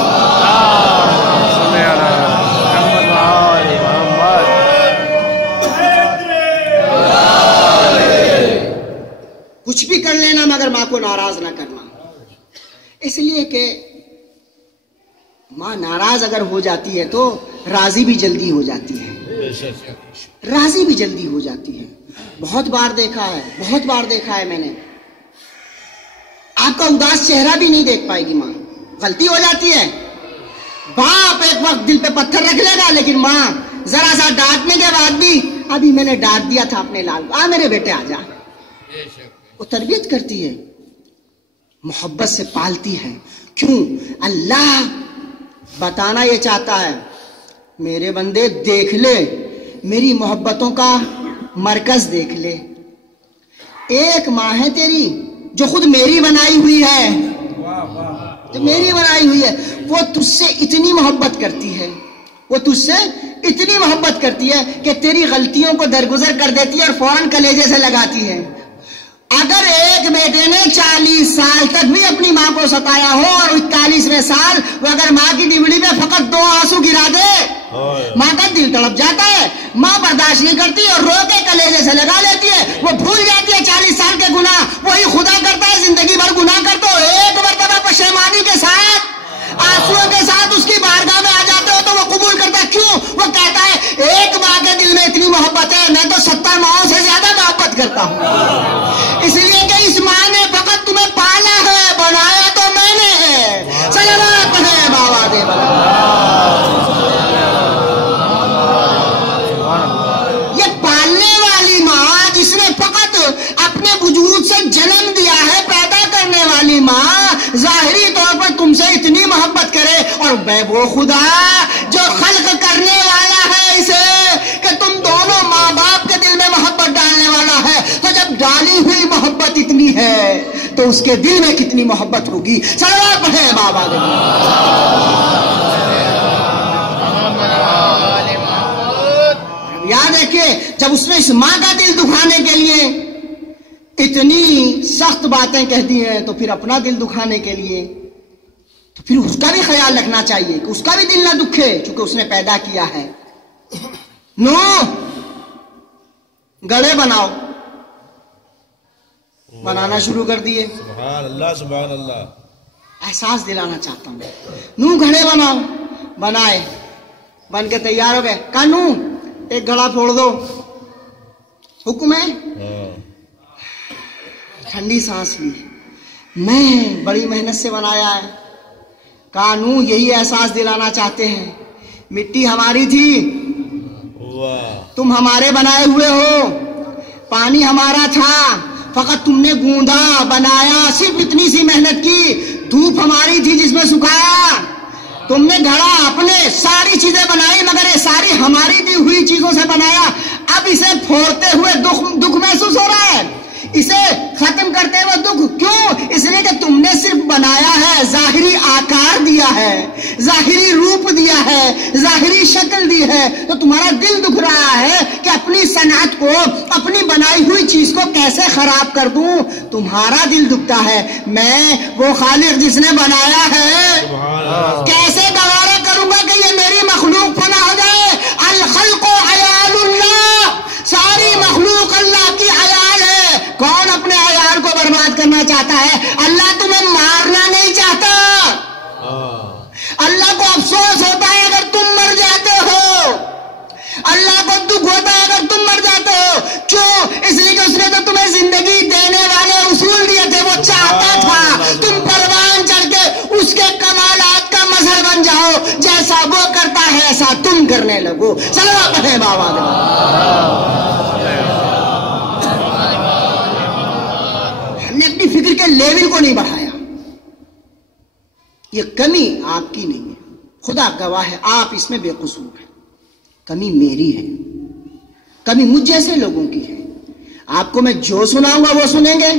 کچھ بھی کر لینا مگر ماں کو ناراض نہ کرنا، اس لیے کہ ماں ناراض اگر ہو جاتی ہے تو راضی بھی جلدی ہو جاتی ہے، راضی بھی جلدی ہو جاتی ہے۔ بہت بار دیکھا ہے میں نے، آپ کا اداس چہرہ بھی نہیں دیکھ پائے گی ماں، غلطی ہو جاتی ہے، باپ ایک وقت دل پہ پتھر رکھ لے گا، لیکن ماں ذرا سا ڈانٹنے کے بعد بھی، ابھی میں نے ڈانٹ دیا تھا اپنے لال کو، میرے بیٹے آ جا، وہ تربیت کرتی ہے، محبت سے پالتی ہے۔ کیوں؟ اللہ بتانا یہ چاہتا ہے، میرے بندے دیکھ لے، میری محبتوں کا مرکز دیکھ لے۔ ایک ماں ہے تیری جو خود میری بنائی ہوئی ہے، جو میری بنائی ہوئی ہے، وہ تجھ سے اتنی محبت کرتی ہے، وہ تجھ سے اتنی محبت کرتی ہے کہ تیری غلطیوں کو درگزر کر دیتی ہے اور فوراً کلیجے سے لگاتی ہے۔ اگر ایک بیٹے نے 40 سال تک بھی اپنی ماں کو ستایا ہو اور 41ویں سال وہ اگر ماں کی ڈبڑی پہ فقط 2 آنسو گرا دے، ماں کا دل تڑپ جاتا ہے، ماں برداشت نہیں کرتی اور رو کے کلیجے سے لگا لیتی ہے، وہ بھول جاتی ہے 40 سال کے گناہ، وہی خدا کرتا ہے زندگی بھر گناہ کرتے ہو، ایک مرتبہ پشیمانی کے ساتھ، آنسوؤں کے ساتھ اس کی بارگاہ میں آ جاتے ہو تو وہ قبول کرتا ہے۔ کیوں؟ وہ کہتا ہے ایک ماں کے دل میں اتنی محبت ہے، میں تو 70 ماؤں سے زیادہ محبت کرتا ہوں، اس لیے کہ اس ماں نے فقط تمہیں پالا ہے، بنایا تو میں نے ہے۔ صلوات پڑھیں بابا دے بلا۔ یہ پالنے والی ماں جس نے فقط اپنے وجود سے جنم دیا ہے، پیدا کرنے والی ماں ظاہری طور پر تم سے اتنی محبت کرے، اور میں وہ خدا جو خلق کرنے والا ہے اسے، کہ تم دونوں ماں باپ کے دل میں محبت ڈالنے والا ہے، تو جب ڈالی ہوئی محبت اتنی ہے تو اس کے دل میں کتنی محبت ہوگی۔ صلوات پڑھیں بابا دے۔ یاد رکھیے، جب اس نے اس ماں کا دل دکھانے کے لیے اتنی سخت باتیں کہہ دی ہیں، تو پھر اپنا دل دکھانے کے لیے تو پھر اس کا بھی خیال رکھنا چاہیے کہ اس کا بھی دل نہ دکھے، چونکہ اس نے پیدا کیا ہے۔ نو گڑے بناؤ، بنانا شروع کر دیے۔ سبحان اللہ سبحان اللہ۔ احساس دلانا چاہتا ہوں، نو گھڑے بناؤ، بنائے، بن کے تیار ہو گئے، کہا نو ایک گھڑا پھوڑ دو، حکم ہے۔ ٹھنڈی سانس لی، میں بڑی محنت سے بنایا ہے، کہا نو یہی احساس دلانا چاہتے ہیں، مٹی ہماری تھی، تم ہمارے بنائے ہوئے ہو، پانی ہمارا تھا، فقط تم نے گوندا بنایا، صرف اتنی سی محنت کی، دھوپ ہماری تھی جس میں سکھایا، تم نے گھڑا اپنے ساری چیزیں بنائی، مگر یہ ساری ہماری دی ہوئی چیزوں سے بنایا، اب اسے پھوڑتے ہوئے دکھ محسوس ہو رہا ہے، اسے ختم کرتے ہوئے دکھ کیوں؟ اس لیے کہ تم نے صرف بنایا ہے، ظاہری آکار دیا ہے، ظاہری روپ دیا ہے، ظاہری شکل دی ہے، تو تمہارا دل دکھ رہا ہے کہ اپنی صنعت کو، اپنی بنائی ہوئی چیز کو کیسے خراب کر دوں، تمہارا دل دکھتا ہے۔ میں وہ خالق جس نے بنایا ہے کیسے گوارا کروں گا کہ یہ میری مخلوق فنا ہو جائے؟ الخلق عیال اللہ، ساری مخلوق اللہ کی عیال ہے۔ کون اپنے عیال کو برباد کرنا چاہتا ہے؟ اللہ تمہیں مارنا نہیں چاہتا، اللہ کو افسوس ہوتا ہے اگر تم مر جاتے ہو، اللہ کو دکھ ہوتا ہے اگر تم مر جاتے ہو۔ کیوں؟ اس لیے کہ لگو. صلوات پڑھیں بابا دے. ہم نے اپنی فکر کے لیول کو نہیں بڑھایا. یہ کمی آپ کی نہیں ہے، خدا گواہ ہے آپ اس میں بے قصور ہیں. کمی میری ہے، کمی مجھ جیسے لوگوں کی ہے. آپ کو میں جو سناؤں گا وہ سنیں گے.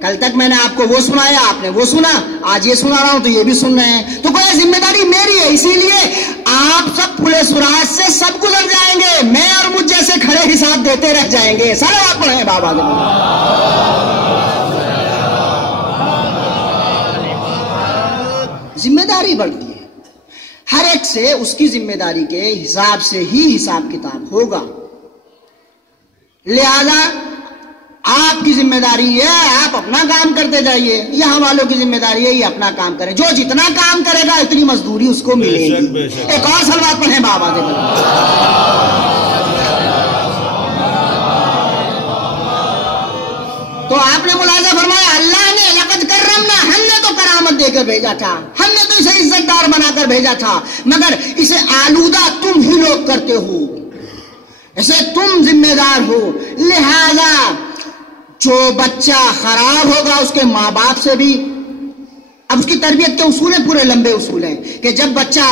کل تک میں نے آپ کو وہ سنایا، آپ نے وہ سنا، آج یہ سنا رہا ہوں تو یہ بھی سن رہے ہیں. تو کوئی ذمہ داری میری ہے. اسی لیے آپ سب کھلے سراج سے سب گزر جائیں گے، میں اور مجھ جیسے کھڑے حساب دیتے رہ جائیں گے. صلوات پڑھیں بابا دے. ذمہ داری بڑھتی ہے. ہر ایک سے اس کی ذمہ داری کے حساب سے ہی حساب کتاب ہوگا. لہذا آپ کی ذمہ داری ہے آپ اپنا کام کرتے جائیے. یہاں والوں کی ذمہ داری ہے یہ اپنا کام کرے. جو جتنا کام کرے گا اتنی مزدوری اس کو ملے گی. ایک اور صلوات پڑھیں بابا دے. تو آپ نے ملاحظہ فرمایا اللہ نے لقد کرمنا، ہم نے تو کرامت دے کر بھیجا تھا، ہم نے تو اسے عزت دار بنا کر بھیجا تھا، مگر اسے آلودہ تم ہی لوگ کرتے ہو، اسے تم ذمہ دار ہو. لہذا جو بچہ خراب ہوگا اس کے ماں باپ سے بھی. اب اس کی تربیت کے اصول ہیں، پورے لمبے اصول ہیں کہ جب بچہ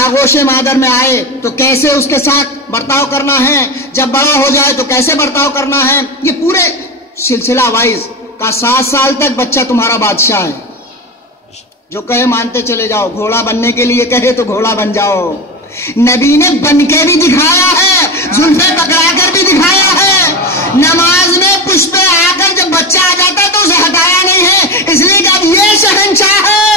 آغوش مادر میں آئے تو کیسے اس کے ساتھ برتاؤ کرنا ہے، جب بڑا ہو جائے تو کیسے برتاؤ کرنا ہے. یہ پورے سلسلہ وائز کا 7 سال تک بچہ تمہارا بادشاہ ہے. جو کہے مانتے چلے جاؤ. گھوڑا بننے کے لیے کہے تو گھوڑا بن جاؤ. نبی نے بن کے بھی دکھایا ہے، زلفیں پکڑا کر بھی دکھایا ہے. نماز میں پشت پہ آ کر جب بچہ آ جاتا ہے تو اسے ہٹایا نہیں ہے، اس لیے کہ اب یہ شہنشاہ ہے.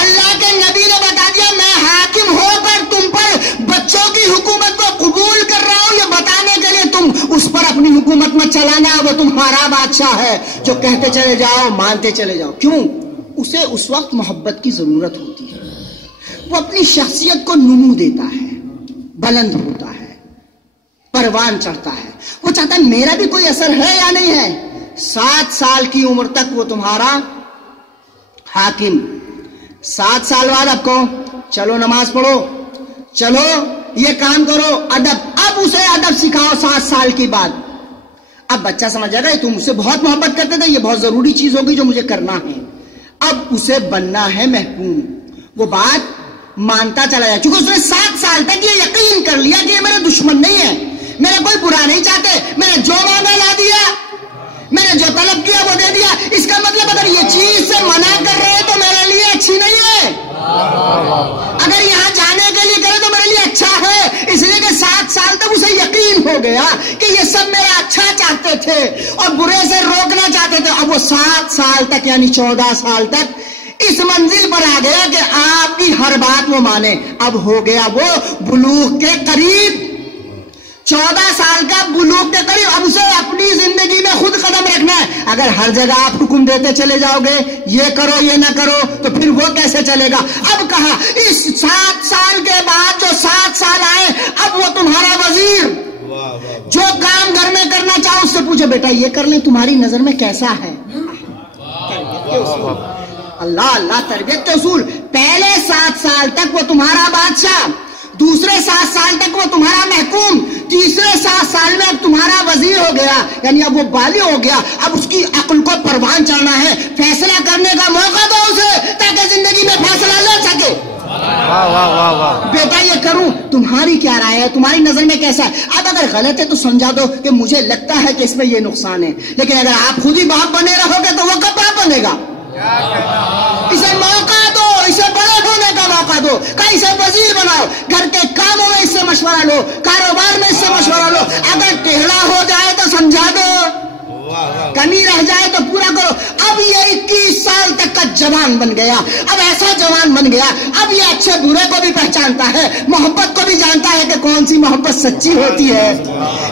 اللہ کے نبی نے بتا دیا میں حاکم ہو کر تم پر بچوں کی حکومت کو قبول کر رہا ہوں، یہ بتانے کے لیے تم اس پر اپنی حکومت میں چلانا، وہ تمہارا بادشاہ ہے. جو کہتے چلے جاؤ مانتے چلے جاؤ. کیوں؟ اسے اس وقت محبت کی ضرورت ہوتی ہے. وہ اپنی شخصیت کو نمو دیتا ہے، بلند ہوتا ہے، پروان چڑھتا ہے. وہ چاہتا ہے میرا بھی کوئی اثر ہے یا نہیں ہے. 7 سال کی عمر تک وہ تمہارا حاکم. 7 سال بعد اب کہو چلو نماز پڑھو، چلو یہ کام کرو، ادب. اب اسے ادب سکھاؤ 7 سال کی بعد. اب بچہ سمجھ جائے گا تم اسے بہت محبت کرتے تھے، یہ بہت ضروری چیز ہوگی جو مجھے کرنا ہے. اب اسے بننا ہے محکوم. وہ بات مانتا چلا جائے چونکہ اس نے 7 سال تک یہ یقین کر لیا کہ یہ میرے دشمن نہیں ہے، میرا کوئی برا نہیں چاہتے، میں نے جو مانگا لا دیا، میں نے جو طلب کیا وہ دے دیا. اس کا مطلب اگر یہ چیز سے منع کر رہے تو میرے لیے اچھی نہیں ہے، اگر یہاں جانے کے لیے کرے تو میرے لیے اچھا ہے. اس لیے کہ 7 سال تک اسے یقین ہو گیا کہ یہ سب میرا اچھا چاہتے تھے اور برے سے روکنا چاہتے تھے. اب وہ 7 سال تک یعنی 14 سال تک اس منزل پر آ گیا کہ آپ کی ہر بات وہ مانے. اب ہو گیا وہ بلوغ کے قریب، 14 سال کا بلوغ کے قریب. اب اسے اپنی زندگی میں خود قدم رکھنا ہے. اگر ہر جگہ آپ حکم دیتے چلے جاؤ گے یہ کرو یہ نہ کرو تو پھر وہ کیسے چلے گا. اب کہا اس 7 سال کے بعد جو 7 سال آئے اب وہ تمہارا وزیر، جو کام گھر میں کرنا چاہو اس سے پوچھو بیٹا یہ کر لیں تمہاری نظر میں کیسا ہے. اللہ اللہ تربیت کے اصول. پہلے 7 سال تک وہ تمہارا بادشاہ، دوسرے 7 سال تک وہ تمہارا محکوم، تیسرے 7 سال میں اب تمہارا وزیر ہو گیا، یعنی اب وہ بالغ ہو گیا. اب اس کی عقل کو پروان چڑھنا ہے، فیصلہ کرنے کا موقع دو اسے تاکہ زندگی میں فیصلہ لے سکے. بیٹا یہ کروں تمہاری کیا رائے ہے، تمہاری نظر میں کیسا ہے. اب اگر غلط ہے تو سمجھا دو کہ مجھے لگتا ہے کہ اس میں یہ نقصان ہے. لیکن اگر آپ خود ہی باپ بنے رہو گے تو وہ کب باپ بنے گا. اسے موقع دو، اسے بڑے ہونے کا موقع دو، کہ اسے وزیر بناؤ. گھر کے کاموں میں اس سے مشورہ لو، کاروبار میں اس سے مشورہ لو. اگر ٹیڑھا ہو جائے تو سمجھا دو، کمی رہ جائے تو پورا کرو. اب یہ 21 سال تک کا جوان بن گیا، اب ایسا جوان بن گیا، اب یہ اچھے برے کو بھی پہچانتا ہے، محبت کو بھی جانتا ہے کہ کون سی محبت سچی ہوتی ہے،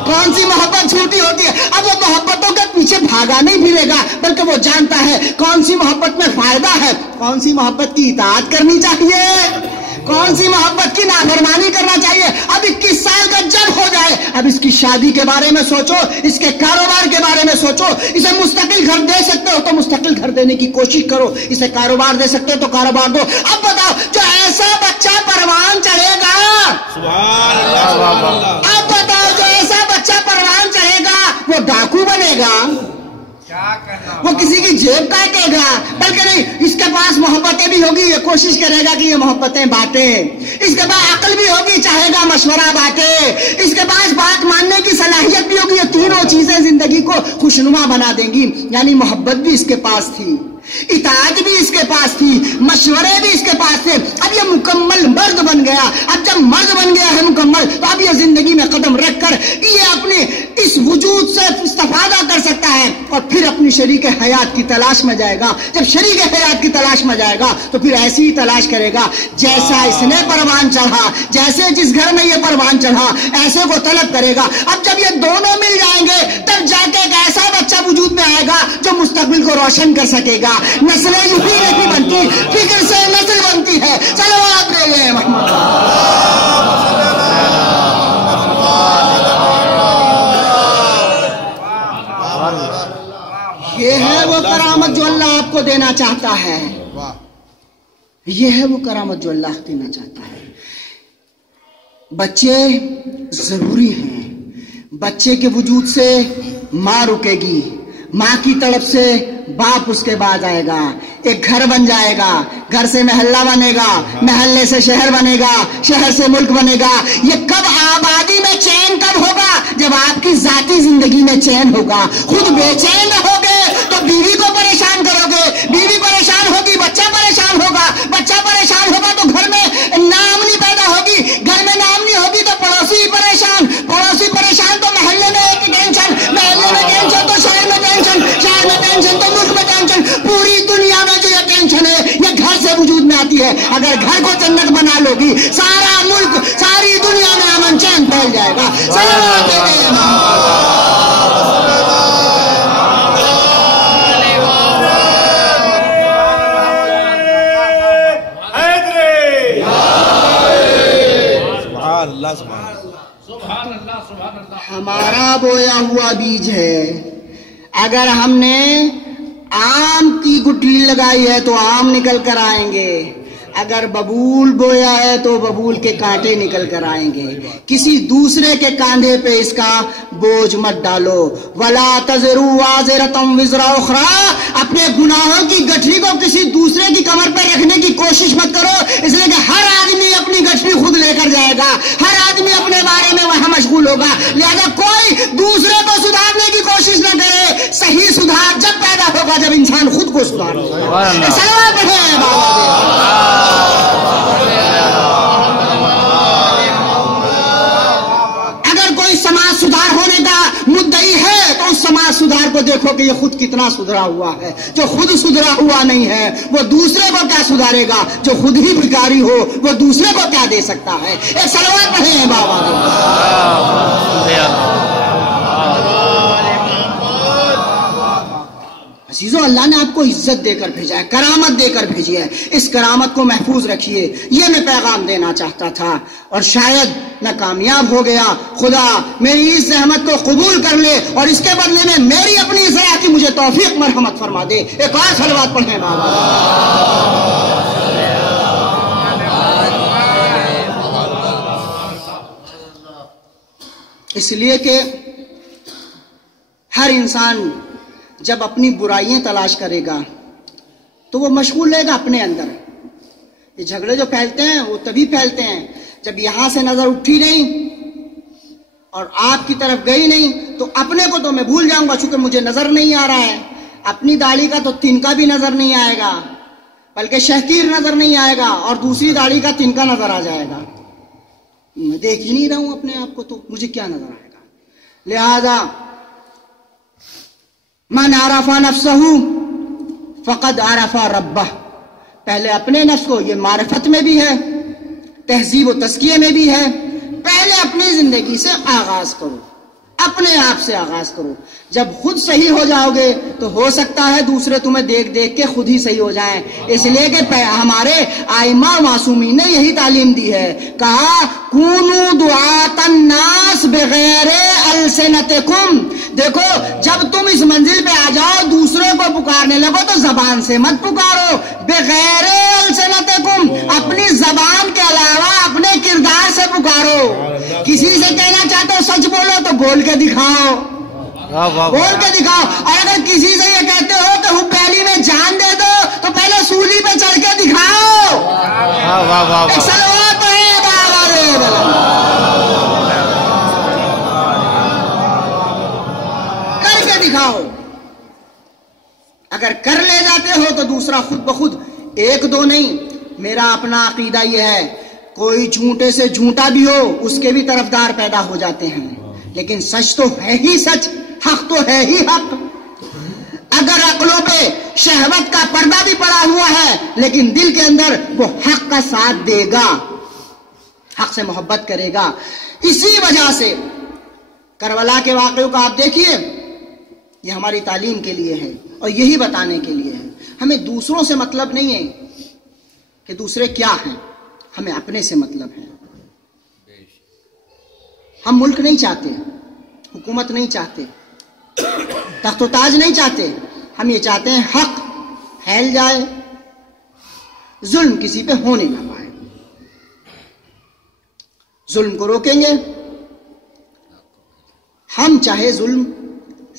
کون سی محبت جھوٹی ہوتی ہے. اب وہ محبتوں کے پیچھے بھاگا نہیں پھرے گا بلکہ وہ جانتا ہے کون سی محبت میں فائدہ ہے، کون سی محبت کی اطاعت کرنی چاہیے، کون سی محبت کی نافرمانی کرنا چاہیے؟ اب 21 سال کا جب ہو جائے، اب اس کی شادی کے بارے میں سوچو، اس کے کاروبار کے بارے میں سوچو. اسے مستقل گھر دے سکتے ہو تو مستقل گھر دینے کی کوشش کرو، اسے کاروبار دے سکتے ہو تو کاروبار دو. اب بتاؤ، جو ایسا بچہ پروان چڑھے گا، سبحان اللہ سبحان اللہ. اب بتاؤ جو ایسا بچہ پروان چڑھے گا وہ ڈاکو بنے گا، کیا کرنا وہ کسی کی جیب کاٹے گا؟ بلکہ نہیں، اس کے پاس محبتیں بھی ہوگی، یہ کوشش کرے گا کہ یہ محبتیں بانٹے. اس کے پاس عقل بھی ہوگی، چاہے گا مشورہ بانٹے. اس کے پاس بات ماننے کی صلاحیت بھی ہوگی. یہ تینوں چیزیں زندگی کو خوشنما بنا دیں گی. یعنی محبت بھی اس کے پاس تھی، اطاعت بھی اس کے پاس تھی، مشورے بھی اس کے پاس تھے. اب یہ مکمل مرد بن گیا. اب جب مرد بن گیا ہے مکمل، تو اب یہ زندگی میں قدم رکھ کر یہ اپنے اس وجود سے استفادہ کر سکتا ہے اور پھر اپنی شریک حیات کی تلاش میں جائے گا. جب شریک حیات کی تلاش میں جائے گا تو پھر ایسی ہی تلاش کرے گا جیسا اس نے پروان چڑھا، جیسے جس گھر میں یہ پروان چڑھا ایسے کو طلب کرے گا. اب جب یہ دونوں مل جائیں گے تب جا کے ایک ایسا بچہ وجود میں آئے گا جو مستقبل کو روشن کر سکے گا. نسلیں یوں ہی نہیں بنتی، فکر سے نسل بنتی ہے. چلو آپ لے لیں محمد. یہ ہے وہ کرامت جو اللہ آپ کو دینا چاہتا ہے. یہ ہے وہ کرامت جو اللہ دینا چاہتا ہے. بچے ضروری ہیں. بچے کے وجود سے ماں رکے گی، ماں کی طرف سے باپ اس کے بعد آئے گا، ایک گھر بن جائے گا، گھر سے محلہ بنے گا، محلے سے شہر بنے گا، شہر سے ملک بنے گا. یہ کب آبادی میں چین کب ہوگا؟ جب آپ کی ذاتی زندگی میں چین ہوگا. خود بے چین رہوگے تو بیوی کو پریشان کرو گے، بیوی پریشان ہوگی، بچہ پریشان ہوگا، بچہ پریشان ہوگا تو گھر میں ناامنی پیدا ہوگی، گھر میں ناامنی ہوگی تو پڑوسی پریشان، پڑوسی پریشان تو محلے میں ایک ٹینشن، محلے میں ٹینشن تو شہر میں ٹینشن، شہر میں ٹینشن تو ملک میں ٹینشن. پوری دنیا میں جو یہ ٹینشن ہے یہ گھر سے وجود میں آتی ہے. اگر گھر کو جنت بنا لو گی، سارا ملک، ساری دنیا میں امن چین پھیل جائے گا. ہمارا بویا ہوا بیج ہے. اگر ہم نے آم کی گٹلی لگائی ہے تو آم نکل کر آئیں گے. اگر ببول بویا ہے تو ببول کے کانٹے نکل کر آئیں گے. کسی دوسرے کے کاندھے پہ اس کا بوجھ مت ڈالو. ولا تزروا وازرۃ وزر اخرى. اپنے گناہوں کی گٹھلی کو کسی دوسرے کی کمر پہ رکھنے کی کوشش مت کرو، اس لیے کہ ہر آدمی اپنی گٹھلی خود لے کر جائے گا، ہر آدمی اپنے بارے میں وہاں مشغول ہوگا. لہذا کوئی دوسرے کو سدھارنے کی کوشش نہ کرے. صحیح سدھار جب پیدا ہوگا جب انسان خود کو سدھارے. صلوات پڑھیں بابا. اگر کوئی سماج سدھار ہونے کا مدعی ہے تو اس سماج سدھار کو دیکھو کہ یہ خود کتنا سدھرا ہوا ہے. جو خود سدھرا ہوا نہیں ہے وہ دوسرے کو کیا سدھارے گا؟ جو خود ہی بھکاری ہو وہ دوسرے کو کیا دے سکتا ہے؟ ایک صلوات پڑھیں بابا. عزیزو، اللہ نے آپ کو عزت دے کر بھیجا ہے، کرامت دے کر بھیجی ہے. اس کرامت کو محفوظ رکھیے. یہ میں پیغام دینا چاہتا تھا اور شاید میں کامیاب ہو گیا. خدا میری اس زحمت کو قبول کر لے اور اس کے بدلے میں میری اپنی اصلاح کی مجھے توفیق مرحمت فرما دے. ایک اور صلوات پڑھیں بابا. اس لیے کہ ہر انسان جب اپنی برائیاں تلاش کرے گا تو وہ مشغول رہے گا اپنے اندر. یہ جھگڑے جو پھیلتے ہیں وہ تبھی پھیلتے ہیں جب یہاں سے نظر اٹھی نہیں اور آپ کی طرف گئی نہیں تو اپنے کو تو میں بھول جاؤں گا چونکہ مجھے نظر نہیں آ رہا ہے. اپنی داڑھی کا تو تنکا بھی نظر نہیں آئے گا، بلکہ شہتیر نظر نہیں آئے گا اور دوسری داڑھی کا تنکا نظر آ جائے گا. میں دیکھ ہی نہیں رہا ہوں اپنے آپ کو تو مجھے کیا نظر آئے گا. لہذا من عرف نفسہ فقد عرف ربہ. پہلے اپنے نفس کو، یہ معرفت میں بھی ہے، تہذیب و تزکیے میں بھی ہے. پہلے اپنی زندگی سے آغاز کرو، اپنے آپ سے آغاز کرو. جب خود صحیح ہو جاؤ گے تو ہو سکتا ہے دوسرے تمہیں دیکھ دیکھ کے خود ہی صحیح ہو جائیں. اس لیے کہ ہمارے ائمہ معصومین نے یہی تعلیم دی ہے. کہا کونوا دعاۃ الناس بغیر السنتکم. دیکھو جب تم اس منزل پہ آ جاؤ دوسروں کو پکارنے لگو تو زبان سے مت پکارو. بغیر السنتکم, اپنی زبان کے علاوہ اپنے کردار سے پکارو. کسی سے کہنا چاہتے ہو سچ بولو تو بول کے دکھاؤ, بول کے دکھاؤ. اور اگر کسی سے یہ کہتے ہو کہ وہ پہلی میں جان دے دو تو پہلے سولی پہ چڑھ کے دکھاؤ. صلوات ہے کر کے دکھاؤ. اگر کر لے جاتے ہو تو دوسرا خود بخود, ایک دو نہیں. میرا اپنا عقیدہ یہ ہے کوئی جھوٹے سے جھوٹا بھی ہو اس کے بھی طرفدار پیدا ہو جاتے ہیں, لیکن سچ تو ہے ہی سچ, حق تو ہے ہی حق. اگر عقلوں پہ شہوت کا پردہ بھی پڑا ہوا ہے لیکن دل کے اندر وہ حق کا ساتھ دے گا, حق سے محبت کرے گا. اسی وجہ سے کربلا کے واقعوں کا آپ دیکھیے, یہ ہماری تعلیم کے لیے ہے اور یہی بتانے کے لیے ہے. ہمیں دوسروں سے مطلب نہیں ہے کہ دوسرے کیا ہیں, ہمیں اپنے سے مطلب ہے. ہم ملک نہیں چاہتے, حکومت نہیں چاہتے, تخت و تاج نہیں چاہتے. ہم یہ چاہتے ہیں حق پھیل جائے, ظلم کسی پہ ہونے نہ پائے. ظلم کو روکیں گے, ہم چاہے ظلم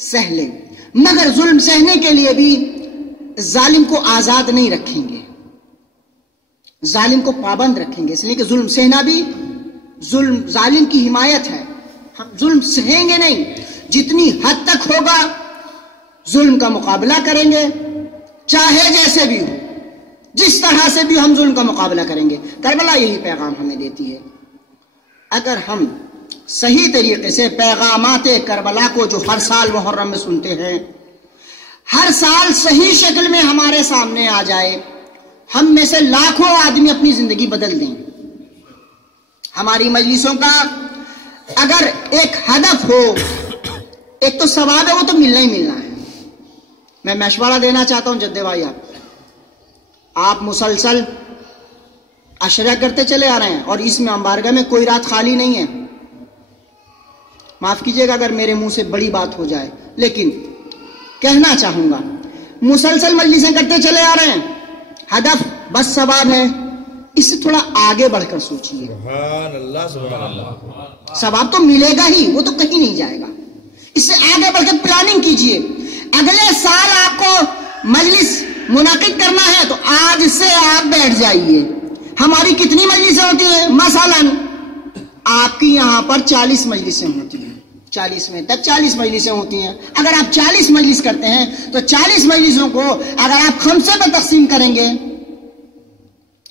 سہ لیں, مگر ظلم سہنے کے لیے بھی ظالم کو آزاد نہیں رکھیں گے, ظالم کو پابند رکھیں گے. اس لیے کہ ظلم سہنا بھی ظالم کی حمایت ہے. ہم ظلم سہیں گے نہیں, جتنی حد تک ہوگا ظلم کا مقابلہ کریں گے, چاہے جیسے بھی ہو, جس طرح سے بھی ہم ظلم کا مقابلہ کریں گے. کربلا یہی پیغام ہمیں دیتی ہے. اگر ہم صحیح طریقے سے پیغامات کربلا کو جو ہر سال محرم میں سنتے ہیں, ہر سال صحیح شکل میں ہمارے سامنے آ جائے, ہم میں سے لاکھوں آدمی اپنی زندگی بدل دیں. ہماری مجلسوں کا اگر ایک ہدف ہو, ایک تو ثواب ہے, وہ تو ملنا ہی ملنا ہے. میں مشورہ دینا چاہتا ہوں جدے بھائی, آپ مسلسل عشرہ کرتے چلے آ رہے ہیں اور اس میں امبارگہ میں کوئی رات خالی نہیں ہے. معاف کیجئے گا اگر میرے منہ سے بڑی بات ہو جائے, لیکن کہنا چاہوں گا مسلسل مجلسیں کرتے چلے آ رہے ہیں, ہدف بس ثواب ہے. اس سے تھوڑا آگے بڑھ کر سوچئے. سبحان اللہ سبحان اللہ. ثواب تو ملے گا ہی, وہ تو کہیں نہیں جائے گا. اس سے آگے بڑھ کر پلاننگ کیجئے. اگلے سال آپ کو مجلس منعقد کرنا ہے تو آج سے آپ بیٹھ جائیے. ہماری کتنی مجلسیں ہوتی ہیں؟ مثلاً آپ کی یہاں پر 40 مجلسیں ہوتی ہیں, 40 میں تک 40 مجلسیں ہوتی ہیں. اگر آپ 40 مجلس کرتے ہیں تو 40 مجلسوں کو اگر آپ خمسے میں تقسیم کریں گے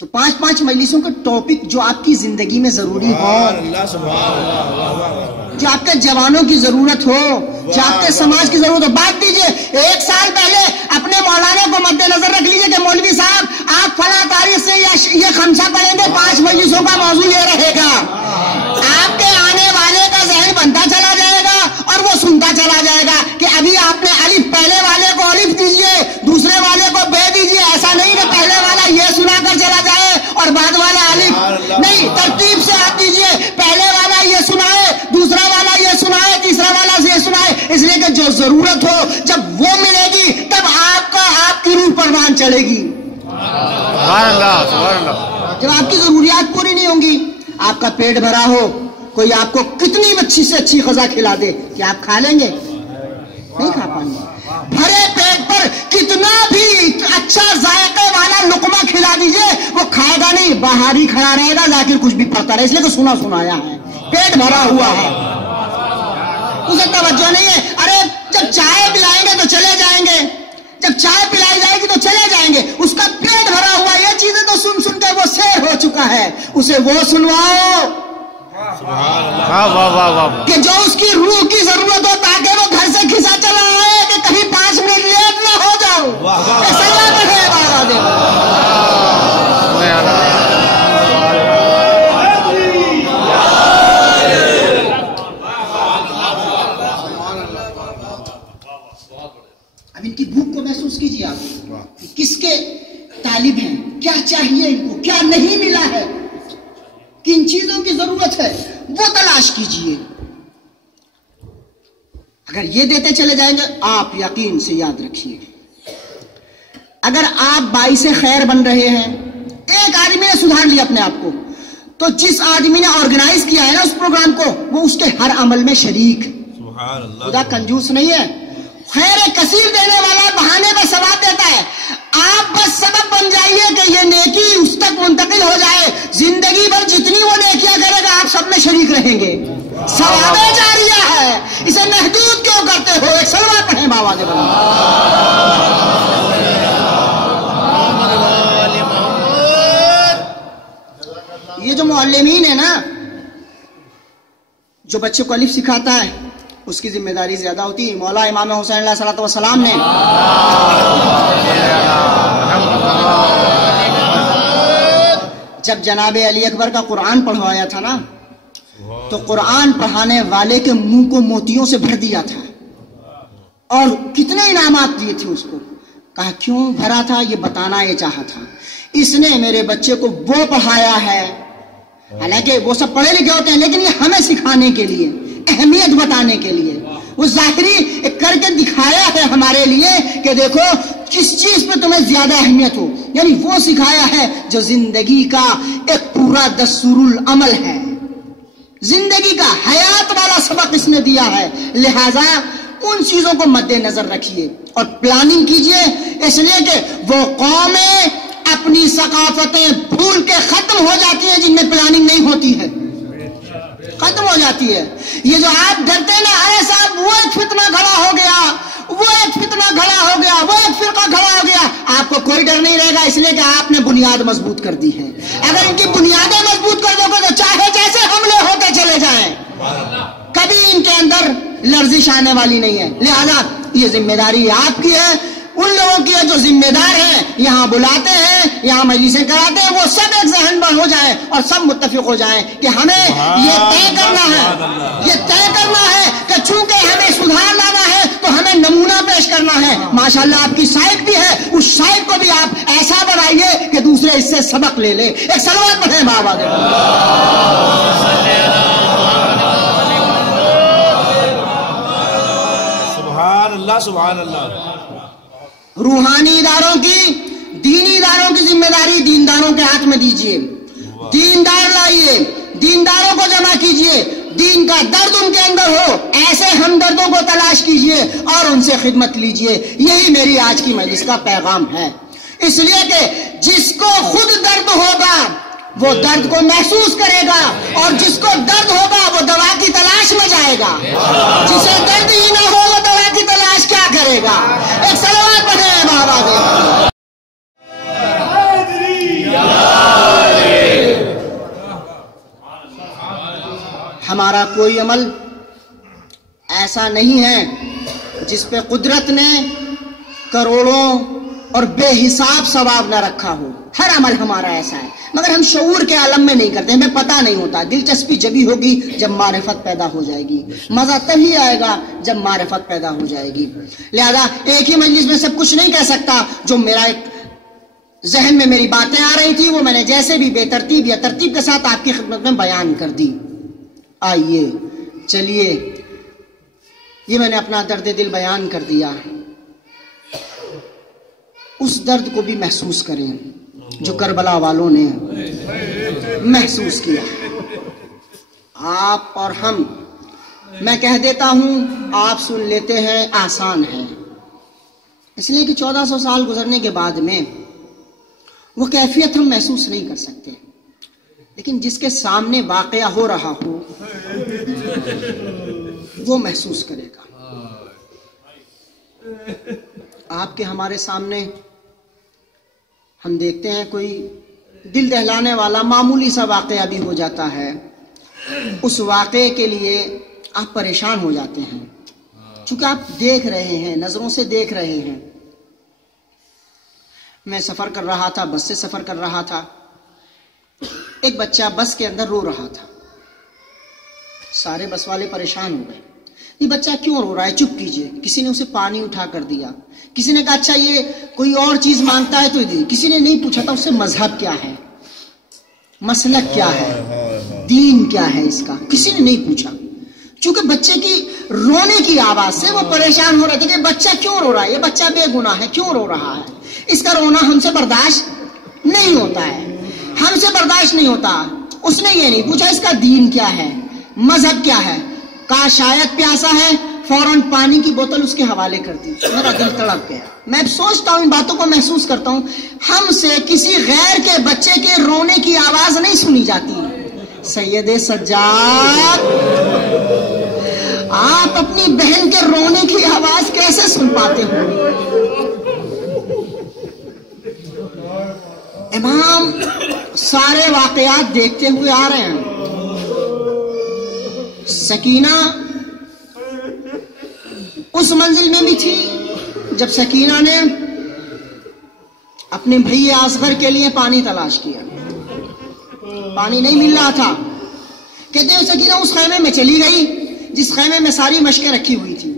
تو 5-5 مجلسوں کے ٹاپک جو آپ کی زندگی میں ضروری ہو, جو آپ کے جوانوں کی ضرورت ہو, جو آپ کے سماج کی ضرورت ہو. بات دیجئے, ایک سال پہلے اپنے مولانا کو مد نظر رکھ لیجئے کہ مولوی صاحب آپ فلاں تاریخ سے یہ خمسہ پڑھیں گے, 5 مجلسوں کا موضوع یہ رہے گا. آپ کے آنے والے کا ذہن بنتا چلا جائے گا اور وہ سنتا چلا جائے گا کہ ابھی آپ نے الف, پہلے والے کو الف دیجئے, دوسرے والے کو بے دیجئے. ایسا نہیں کہ پہلے والا یہ سنا کر چلا جائے اور بعد والا الف نہیں, ترتیب سے آپ دیجئے. پہلے والا یہ سنائے, دوسرا والا یہ سنائے, تیسرا والا یہ سنائے. اس لیے کہ جو ضرورت ہو جب وہ ملے گی تب آپ کی روح پروان چلے گی. جب آپ کی ضروریات پوری نہیں ہوں گی, آپ کا پیٹ بھرا ہو, کوئی آپ کو کتنی اچھی سے اچھی غذا کھلا دے کہ آپ کھا لیں گے؟ نہیں کھا پائیں گے. بھرے پیٹ پر کتنا بھی اچھا ذائقے والا لقمہ کھلا دیجئے وہ کھائے گا نہیں, باہر ہی کھڑا رہے گا, ذاکر کچھ بھی پڑتا رہے. اس لیے کہ سنا سنایا ہے, پیٹ بھرا ہوا ہے, اسے توجہ نہیں ہے. ارے جب چائے پلائیں گے تو چلے جائیں گے, جب چائے پلائی جائے گی تو چلے جائیں گے. اس کا پیٹ بھرا ہوا, یہ چیزیں تو سن سن کے وہ سیر ہو چکا ہے. اسے وہ سنواؤ کہ جو اس کی روح کی ضرورت ہو, تاکہ وہ گھر سے کھسا چلا آئے کہ کہیں 5 منٹ لیٹ نہ ہو جاؤ. ایسا ہیں, کیا چاہیے ان کو, کیا نہیں ملا ہے, کن چیزوں کی ضرورت ہے, وہ تلاش کیجئے. اگر یہ دیتے چلے جائیں گے, آپ یقین سے یاد رکھیے, اگر آپ باعث خیر بن رہے ہیں, ایک آدمی نے سدھار لیا اپنے آپ کو, تو جس آدمی نے آرگنائز کیا ہے نا اس پروگرام کو, وہ اس کے ہر عمل میں شریک. سبحان اللہ. خدا کنجوس نہیں ہے, خیر کثیر دینے والا بہانے میں ثواب دیتا ہے. آپ بس سبب بن جائیے کہ یہ نیکی اس تک منتقل ہو جائے, زندگی بھر جتنی وہ نیکیاں کرے گا آپ سب میں شریک رہیں گے. ثواب جاریہ ہے, اسے محدود کیوں کرتے ہو؟ ایک صلوات پڑھیں بابا دے بابا. یہ جو معلمین ہے نا, جو بچے کو الف سکھاتا ہے, اس کی ذمہ داری زیادہ ہوتی ہے. مولا امام حسین علیہ الصلوۃ والسلام نے جب جناب علی اکبر کا قرآن پڑھوایا تھا نا, تو قرآن پڑھانے والے کے منہ کو موتیوں سے بھر دیا تھا, اور کتنے انعامات دیے تھے اس کو. کہا کیوں بھرا تھا, یہ بتانا یہ چاہا تھا. اس نے میرے بچے کو وہ پڑھایا ہے, حالانکہ وہ سب پڑھے لکھے ہوتے ہیں, لیکن یہ ہمیں سکھانے کے لیے, اہمیت بتانے کے لیے, وہ ظاہری کر کے دکھایا ہے ہمارے لیے کہ دیکھو کس چیز پہ تمہیں زیادہ اہمیت ہو. یعنی وہ سکھایا ہے جو زندگی کا ایک پورا دستور العمل ہے, زندگی کا حیات والا سبق اس نے دیا ہے. لہذا ان چیزوں کو مد نظر رکھیے اور پلاننگ کیجئے, اس لیے کہ وہ قومیں اپنی ثقافتیں بھول کے ختم ہو جاتی ہیں جن میں پلاننگ نہیں ہوتی ہے, ختم ہو جاتی ہے. یہ جو آپ ڈرتے ہیں نا, ارے صاحب وہ ایک فتنہ کھڑا ہو گیا, وہ ایک فتنہ کھڑا ہو گیا, وہ ایک فرقہ کھڑا ہو گیا, آپ کو کوئی ڈر نہیں رہے گا, اس لیے کہ آپ نے بنیاد مضبوط کر دی ہے. اگر ان کی بنیادیں مضبوط کر دو گے تو چاہے جیسے حملے ہوتے چلے جائیں, کبھی ان کے اندر لرزش آنے والی نہیں ہے. لہذا یہ ذمہ داری آپ کی ہے, ان لوگوں کی ہے جو ذمہ دار ہیں, یہاں بلاتے ہیں, یہاں مجلسیں کراتے ہیں, وہ سب ایک ذہن پر ہو جائیں اور سب متفق ہو جائیں کہ ہمیں یہ طے کرنا ہے کہ چونکہ ہمیں سدھار لانا ہے تو ہمیں نمونہ پیش کرنا ہے. ماشاءاللہ آپ کی سائٹ بھی ہے, اس سائٹ کو بھی آپ ایسا بنائیے کہ دوسرے اس سے سبق لے لے. ایک صلوات پڑھیں بابا دے. سبحان اللہ سبحان اللہ. روحانی اداروں کی, دینی اداروں کی ذمہ داری دینداروں کے ہاتھ میں دیجئے. دیندار لائیے, دینداروں کو جمع کیجئے, دین کا درد ان کے اندر ہو, ایسے ہمدردوں کو تلاش کیجئے اور ان سے خدمت لیجئے. یہی میری آج کی مجلس کا پیغام ہے. اس لیے کہ جس کو خود درد ہوگا وہ درد کو محسوس کرے گا, اور جس کو درد ہوگا وہ دوا کی تلاش میں جائے گا. جسے درد ہی نہ ہو وہ دوا کی تلاش کیا کرے گا؟ ایک صلوات پڑھیں بابا دے. ہمارا کوئی عمل ایسا نہیں ہے جس پہ قدرت نے کروڑوں اور بے حساب ثواب نہ رکھا ہو. ہر عمل ہمارا ایسا ہے, مگر ہم شعور کے عالم میں نہیں کرتے, ہمیں پتہ نہیں ہوتا. دلچسپی جبھی ہوگی جب معرفت پیدا ہو جائے گی, مزہ تبھی آئے گا جب معرفت پیدا ہو جائے گی. لہذا ایک ہی مجلس میں سب کچھ نہیں کہہ سکتا. جو میرا ایک ذہن میں میری باتیں آ رہی تھی وہ میں نے جیسے بھی بے ترتیب یا ترتیب کے ساتھ آپ کی خدمت میں بیان کر دی. آئیے چلیے, یہ میں نے اپنا درد دل بیان کر دیا. اس درد کو بھی محسوس کریں جو کربلا والوں نے محسوس کیا. آپ اور ہم, میں کہہ دیتا ہوں, آپ سن لیتے ہیں, آسان ہے, اس لیے کہ 1400 سال گزرنے کے بعد میں وہ کیفیت ہم محسوس نہیں کر سکتے. لیکن جس کے سامنے واقعہ ہو رہا ہو وہ محسوس کرے گا. آپ کے ہمارے سامنے ہم دیکھتے ہیں کوئی دل دہلانے والا معمولی سا واقعہ بھی ہو جاتا ہے, اس واقعے کے لیے آپ پریشان ہو جاتے ہیں, چونکہ آپ دیکھ رہے ہیں, نظروں سے دیکھ رہے ہیں. میں سفر کر رہا تھا, بس سے سفر کر رہا تھا, ایک بچہ بس کے اندر رو رہا تھا. سارے بس والے پریشان ہو گئے. یہ بچہ کیوں رو رہا ہے، چپ کیجئے. کسی نے اسے پانی اٹھا کر دیا. کسی نے کہا اچھا یہ کوئی اور چیز مانگتا ہے تو دی. کسی نے نہیں پوچھا تھا اس سے مذہب کیا ہے، مسلک کیا ہے، دین کیا ہے اس کا، کسی نے نہیں پوچھا. چونکہ بچے کی رونے کی آواز سے وہ پریشان ہو رہے تھے کہ بچہ کیوں رو رہا ہے، یہ بچہ بے گناہ ہے، کیوں رو رہا ہے، اس کا رونا ہم سے برداشت نہیں ہوتا ہے، ہم سے برداشت نہیں ہوتا. اس نے یہ نہیں پوچھا اس کا دین کیا ہے، مذہب کیا ہے. کہا شاید پیاسا ہے، فوراً پانی کی بوتل اس کے حوالے کر دی. میرا دل تڑپ گیا. میں سوچتا ہوں، ان باتوں کو محسوس کرتا ہوں، ہم سے کسی غیر کے بچے کے رونے کی آواز نہیں سنی جاتی. سید سجاد، آپ اپنی بہن کے رونے کی آواز کیسے سن پاتے ہو؟ امام سارے واقعات دیکھتے ہوئے آ رہے ہیں. سکینہ اس منزل میں بھی تھی جب سکینہ نے اپنے بھائی اصغر کے لیے پانی تلاش کیا. پانی نہیں مل رہا تھا. کہتے ہیں سکینہ اس خیمے میں چلی گئی جس خیمے میں ساری مشکیں رکھی ہوئی تھی.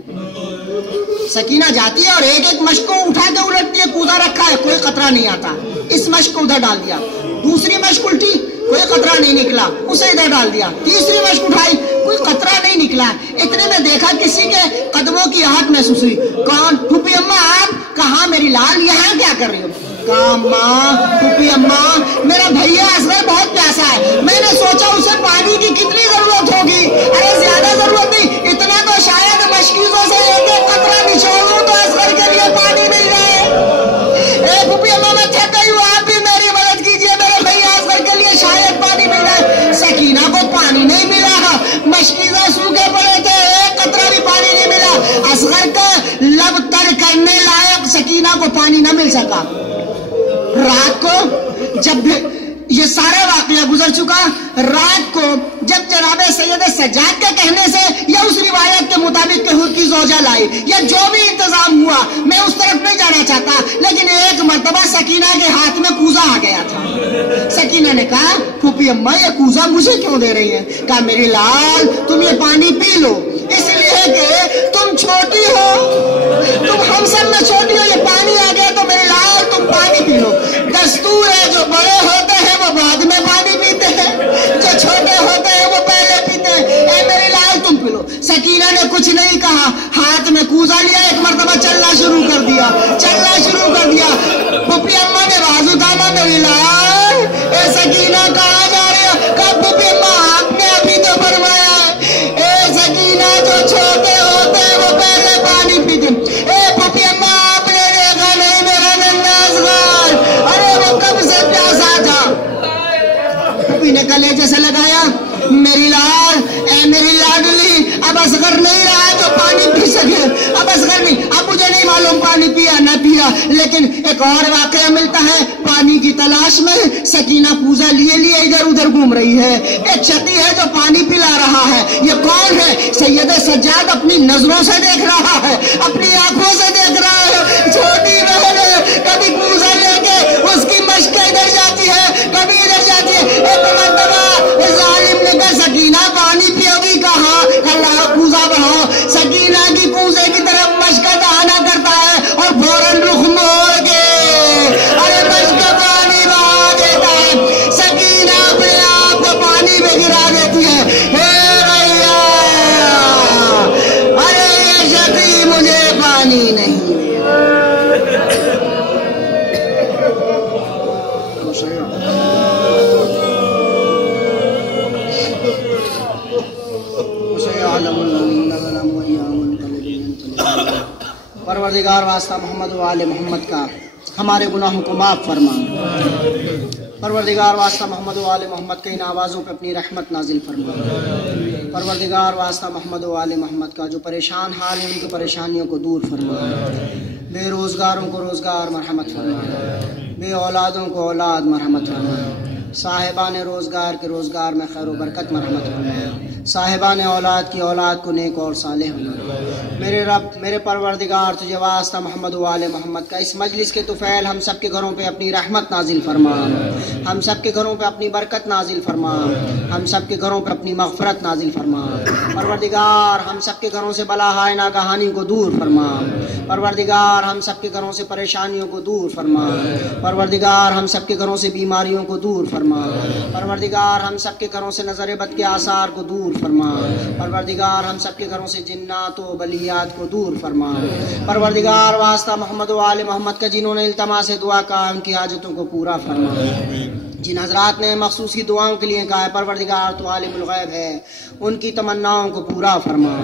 سکینہ جاتی ہے اور ایک ایک مشق کو اٹھا کے الٹتی ہے. کوزہ رکھا ہے، کوئی قطرہ نہیں آتا، اس مشق کو ادھر ڈال دیا. دوسری مشق الٹی، کوئی قطرہ نہیں نکلا، اسے ادھر ڈال دیا. تیسری مشق اٹھائی، کوئی قطرہ نہیں نکلا. اتنے میں دیکھا کسی کے قدموں کی آہٹ محسوس ہوئی. کون؟ پھوپھی اماں آپ؟ کہاں میری لال، یہاں کیا کر رہی ہو؟ کہا ماں، پھوپھی اماں میرا بھیا اصغر بہت پیاسا ہے، میں نے سوچا اسے پانی کی کتنی ضرورت ہوگی. ارے زیادہ ضرورت نہیں، اتنا تو شاید مشکیزوں سے ایک ایک قطرہ نچوڑ دوں تو اصغر کے لیے پانی نہیں رہے. اے پھوپھی اماں میں تھک گئی ہوں، آپ بھی میری مدد کیجیے، میرے بھیا اصغر کے لیے شاید پانی مل جائے. سکینہ کو پانی نہیں ملا، مشکیزہ سوکھے پڑے تھے، ایک قطرہ بھی پانی نہیں ملا. اصغر کا لب تر کرنے لائق سکینہ کو پانی نہ مل سکا. رات کو جب یہ سارا واقعہ گزر چکا، رات کو جب جناب سید سجاد کے کہنے سے یا اس روایت کے مطابق کہ حور کی زوجہ لائی یا جو بھی انتظام ہوا، میں اس طرف نہیں جانا چاہتا، لیکن ایک مرتبہ سکینہ کے ہاتھ میں کوزہ آ گیا تھا. سکینہ نے کہا پھوپھی اماں یہ کوزہ مجھے کیوں دے رہی ہے؟ کہا میری لال تم یہ پانی پی لو، اس لیے کہ تم چھوٹی ہو، تم ہم سب میں چھوٹی ہو، یہ پانی آ گیا تو میری لال تم پانی پی لو. دستور ہے جو بڑے ہوتے ہیں وہ بعد میں پانی پیتے ہیں، جو چھوٹے ہوتے ہیں وہ پہلے پیتے ہیں. اے میری لال تم پی لو. سکینہ نے کچھ نہیں کہا، ہاتھ میں کوزہ لیا، ایک مرتبہ چلنا شروع کر دیا. پھوپھی اماں نے بازو تھاما، میری لال اے سکینہ کہاں جا رہے ہو؟ کہا پھوپھی اماں آپ نے ابھی تو فرمایا اے سکینہ جو چھوٹے ہوتے ہیں وہ پہلے پانی پیتے. اے پھوپھی اماں آپ نے دیکھا نہیں میرا ننھا اصغر، ارے وہ کب سے پیاسا تھا. پھوپھی نے کلیجے سے لگایا، میری لال اے میری لاڈلی اب اصغر نہیں رہا جو پانی پی سکے، اب اصغر نہیں. اب مجھے نہیں معلوم پانی پیا نہ پیا، لیکن ایک اور واقعہ ملتا ہے. پانی کی تلاش میں سکینہ کوزہ لیے لیے ادھر ادھر گھوم رہی ہے. ایک شتی ہے جو پانی پلا رہا ہے. یہ کون ہے؟ سید سجاد اپنی نظروں سے دیکھ رہا ہے، اپنی آنکھوں سے دیکھ رہا ہے. چھوٹی بہن ہے، کبھی کوزہ لے کے اس کی مشقیں ادھر جاتی ہے، کبھی ادھر جاتی ہے. ایک مرتبہ ظالم نے کہا سکینہ پانی پیو گی؟ کہا اللہ کوزہ بڑھاؤ. سکینہ کی کوزے کی طرف مشقت آنا کرتا ہے اور فوراً رخ موڑ کے ارے مشق پانی بہا دیتا ہے. سکینہ اپنے آپ کو پانی میں گرا دیتی ہے. اے بھیا ارے یہ شتی مجھے پانی نہیں پروردگار واسطہ محمد و آل محمد کا ہمارے گناہوں کو معاف فرما. پروردگار واسطہ محمد و آل محمد کے ان آوازوں پہ اپنی رحمت نازل فرما. پروردگار واسطہ محمد و آل محمد کا جو پریشان حال ہیں ان کی پریشانیوں کو دور فرما. بے روزگاروں کو روزگار مرحمت فرما، بے اولادوں کو اولاد مرحمت فرما. صاحبان روزگار کے روزگار میں خیر و برکت مرحمت فرما، صاحبان اولاد کی اولاد کو نیک اور صالح بنا۔ میرے رب میرے پروردگار تجھے واسطہ محمد و آل محمد کا اس مجلس کے طفیل ہم سب کے گھروں پہ اپنی رحمت نازل فرما، ہم سب کے گھروں پہ اپنی برکت نازل فرما، ہم سب کے گھروں پہ اپنی مغفرت نازل فرما۔ پروردگار ہم سب کے گھروں سے بلاہائے ناگہانی کو دور فرما، پروردگار ہم سب کے گھروں سے پریشانیوں کو دور فرما، پروردگار ہم سب کے گھروں سے بیماریوں کو دور فرما، پروردگار ہم سب کے گھروں سے نظر بد کے آثار کو دور فرما، پروردگار ہم سب کے گھروں سے جنات و بلیات کو دور فرما۔ پروردگار واسطہ محمد و آل محمد کا جنہوں نے التماس دعا کا ان کی حاجتوں کو پورا فرما، جن حضرات نے مخصوص کی دعاؤں کے لیے کہا ہے پروردگار تو عالم الغیب ہے ان کی تمناؤں کو پورا فرما،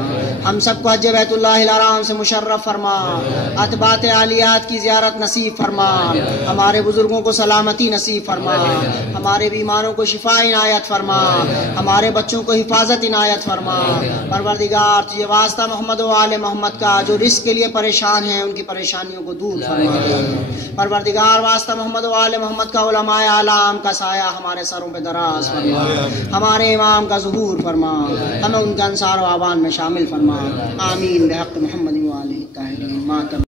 ہم سب کو حج بیت اللہ الحرام سے مشرف فرما، اتباعات عالیات کی زیارت نصیب فرما، ہمارے بزرگوں کو سلامتی نصیب فرما، ہمارے بیماروں کو شفا عنایت فرما، ہمارے بچوں کو حفاظت عنایت فرما۔ پروردگار تجھے واسطہ محمد و آل محمد کا جو رزق کے لیے پریشان ہیں ان کی پریشانیوں کو دور فرما۔ پروردگار واسطہ محمد و آل محمد کا علماء اعلام کا سایہ ہمارے سروں پہ دراز فرما، ہمارے امام کا ظہور فرما، ہمیں ان کے انصار و اعوان میں شامل فرما۔ آمین بحق محمد و آلہ الطاہرین۔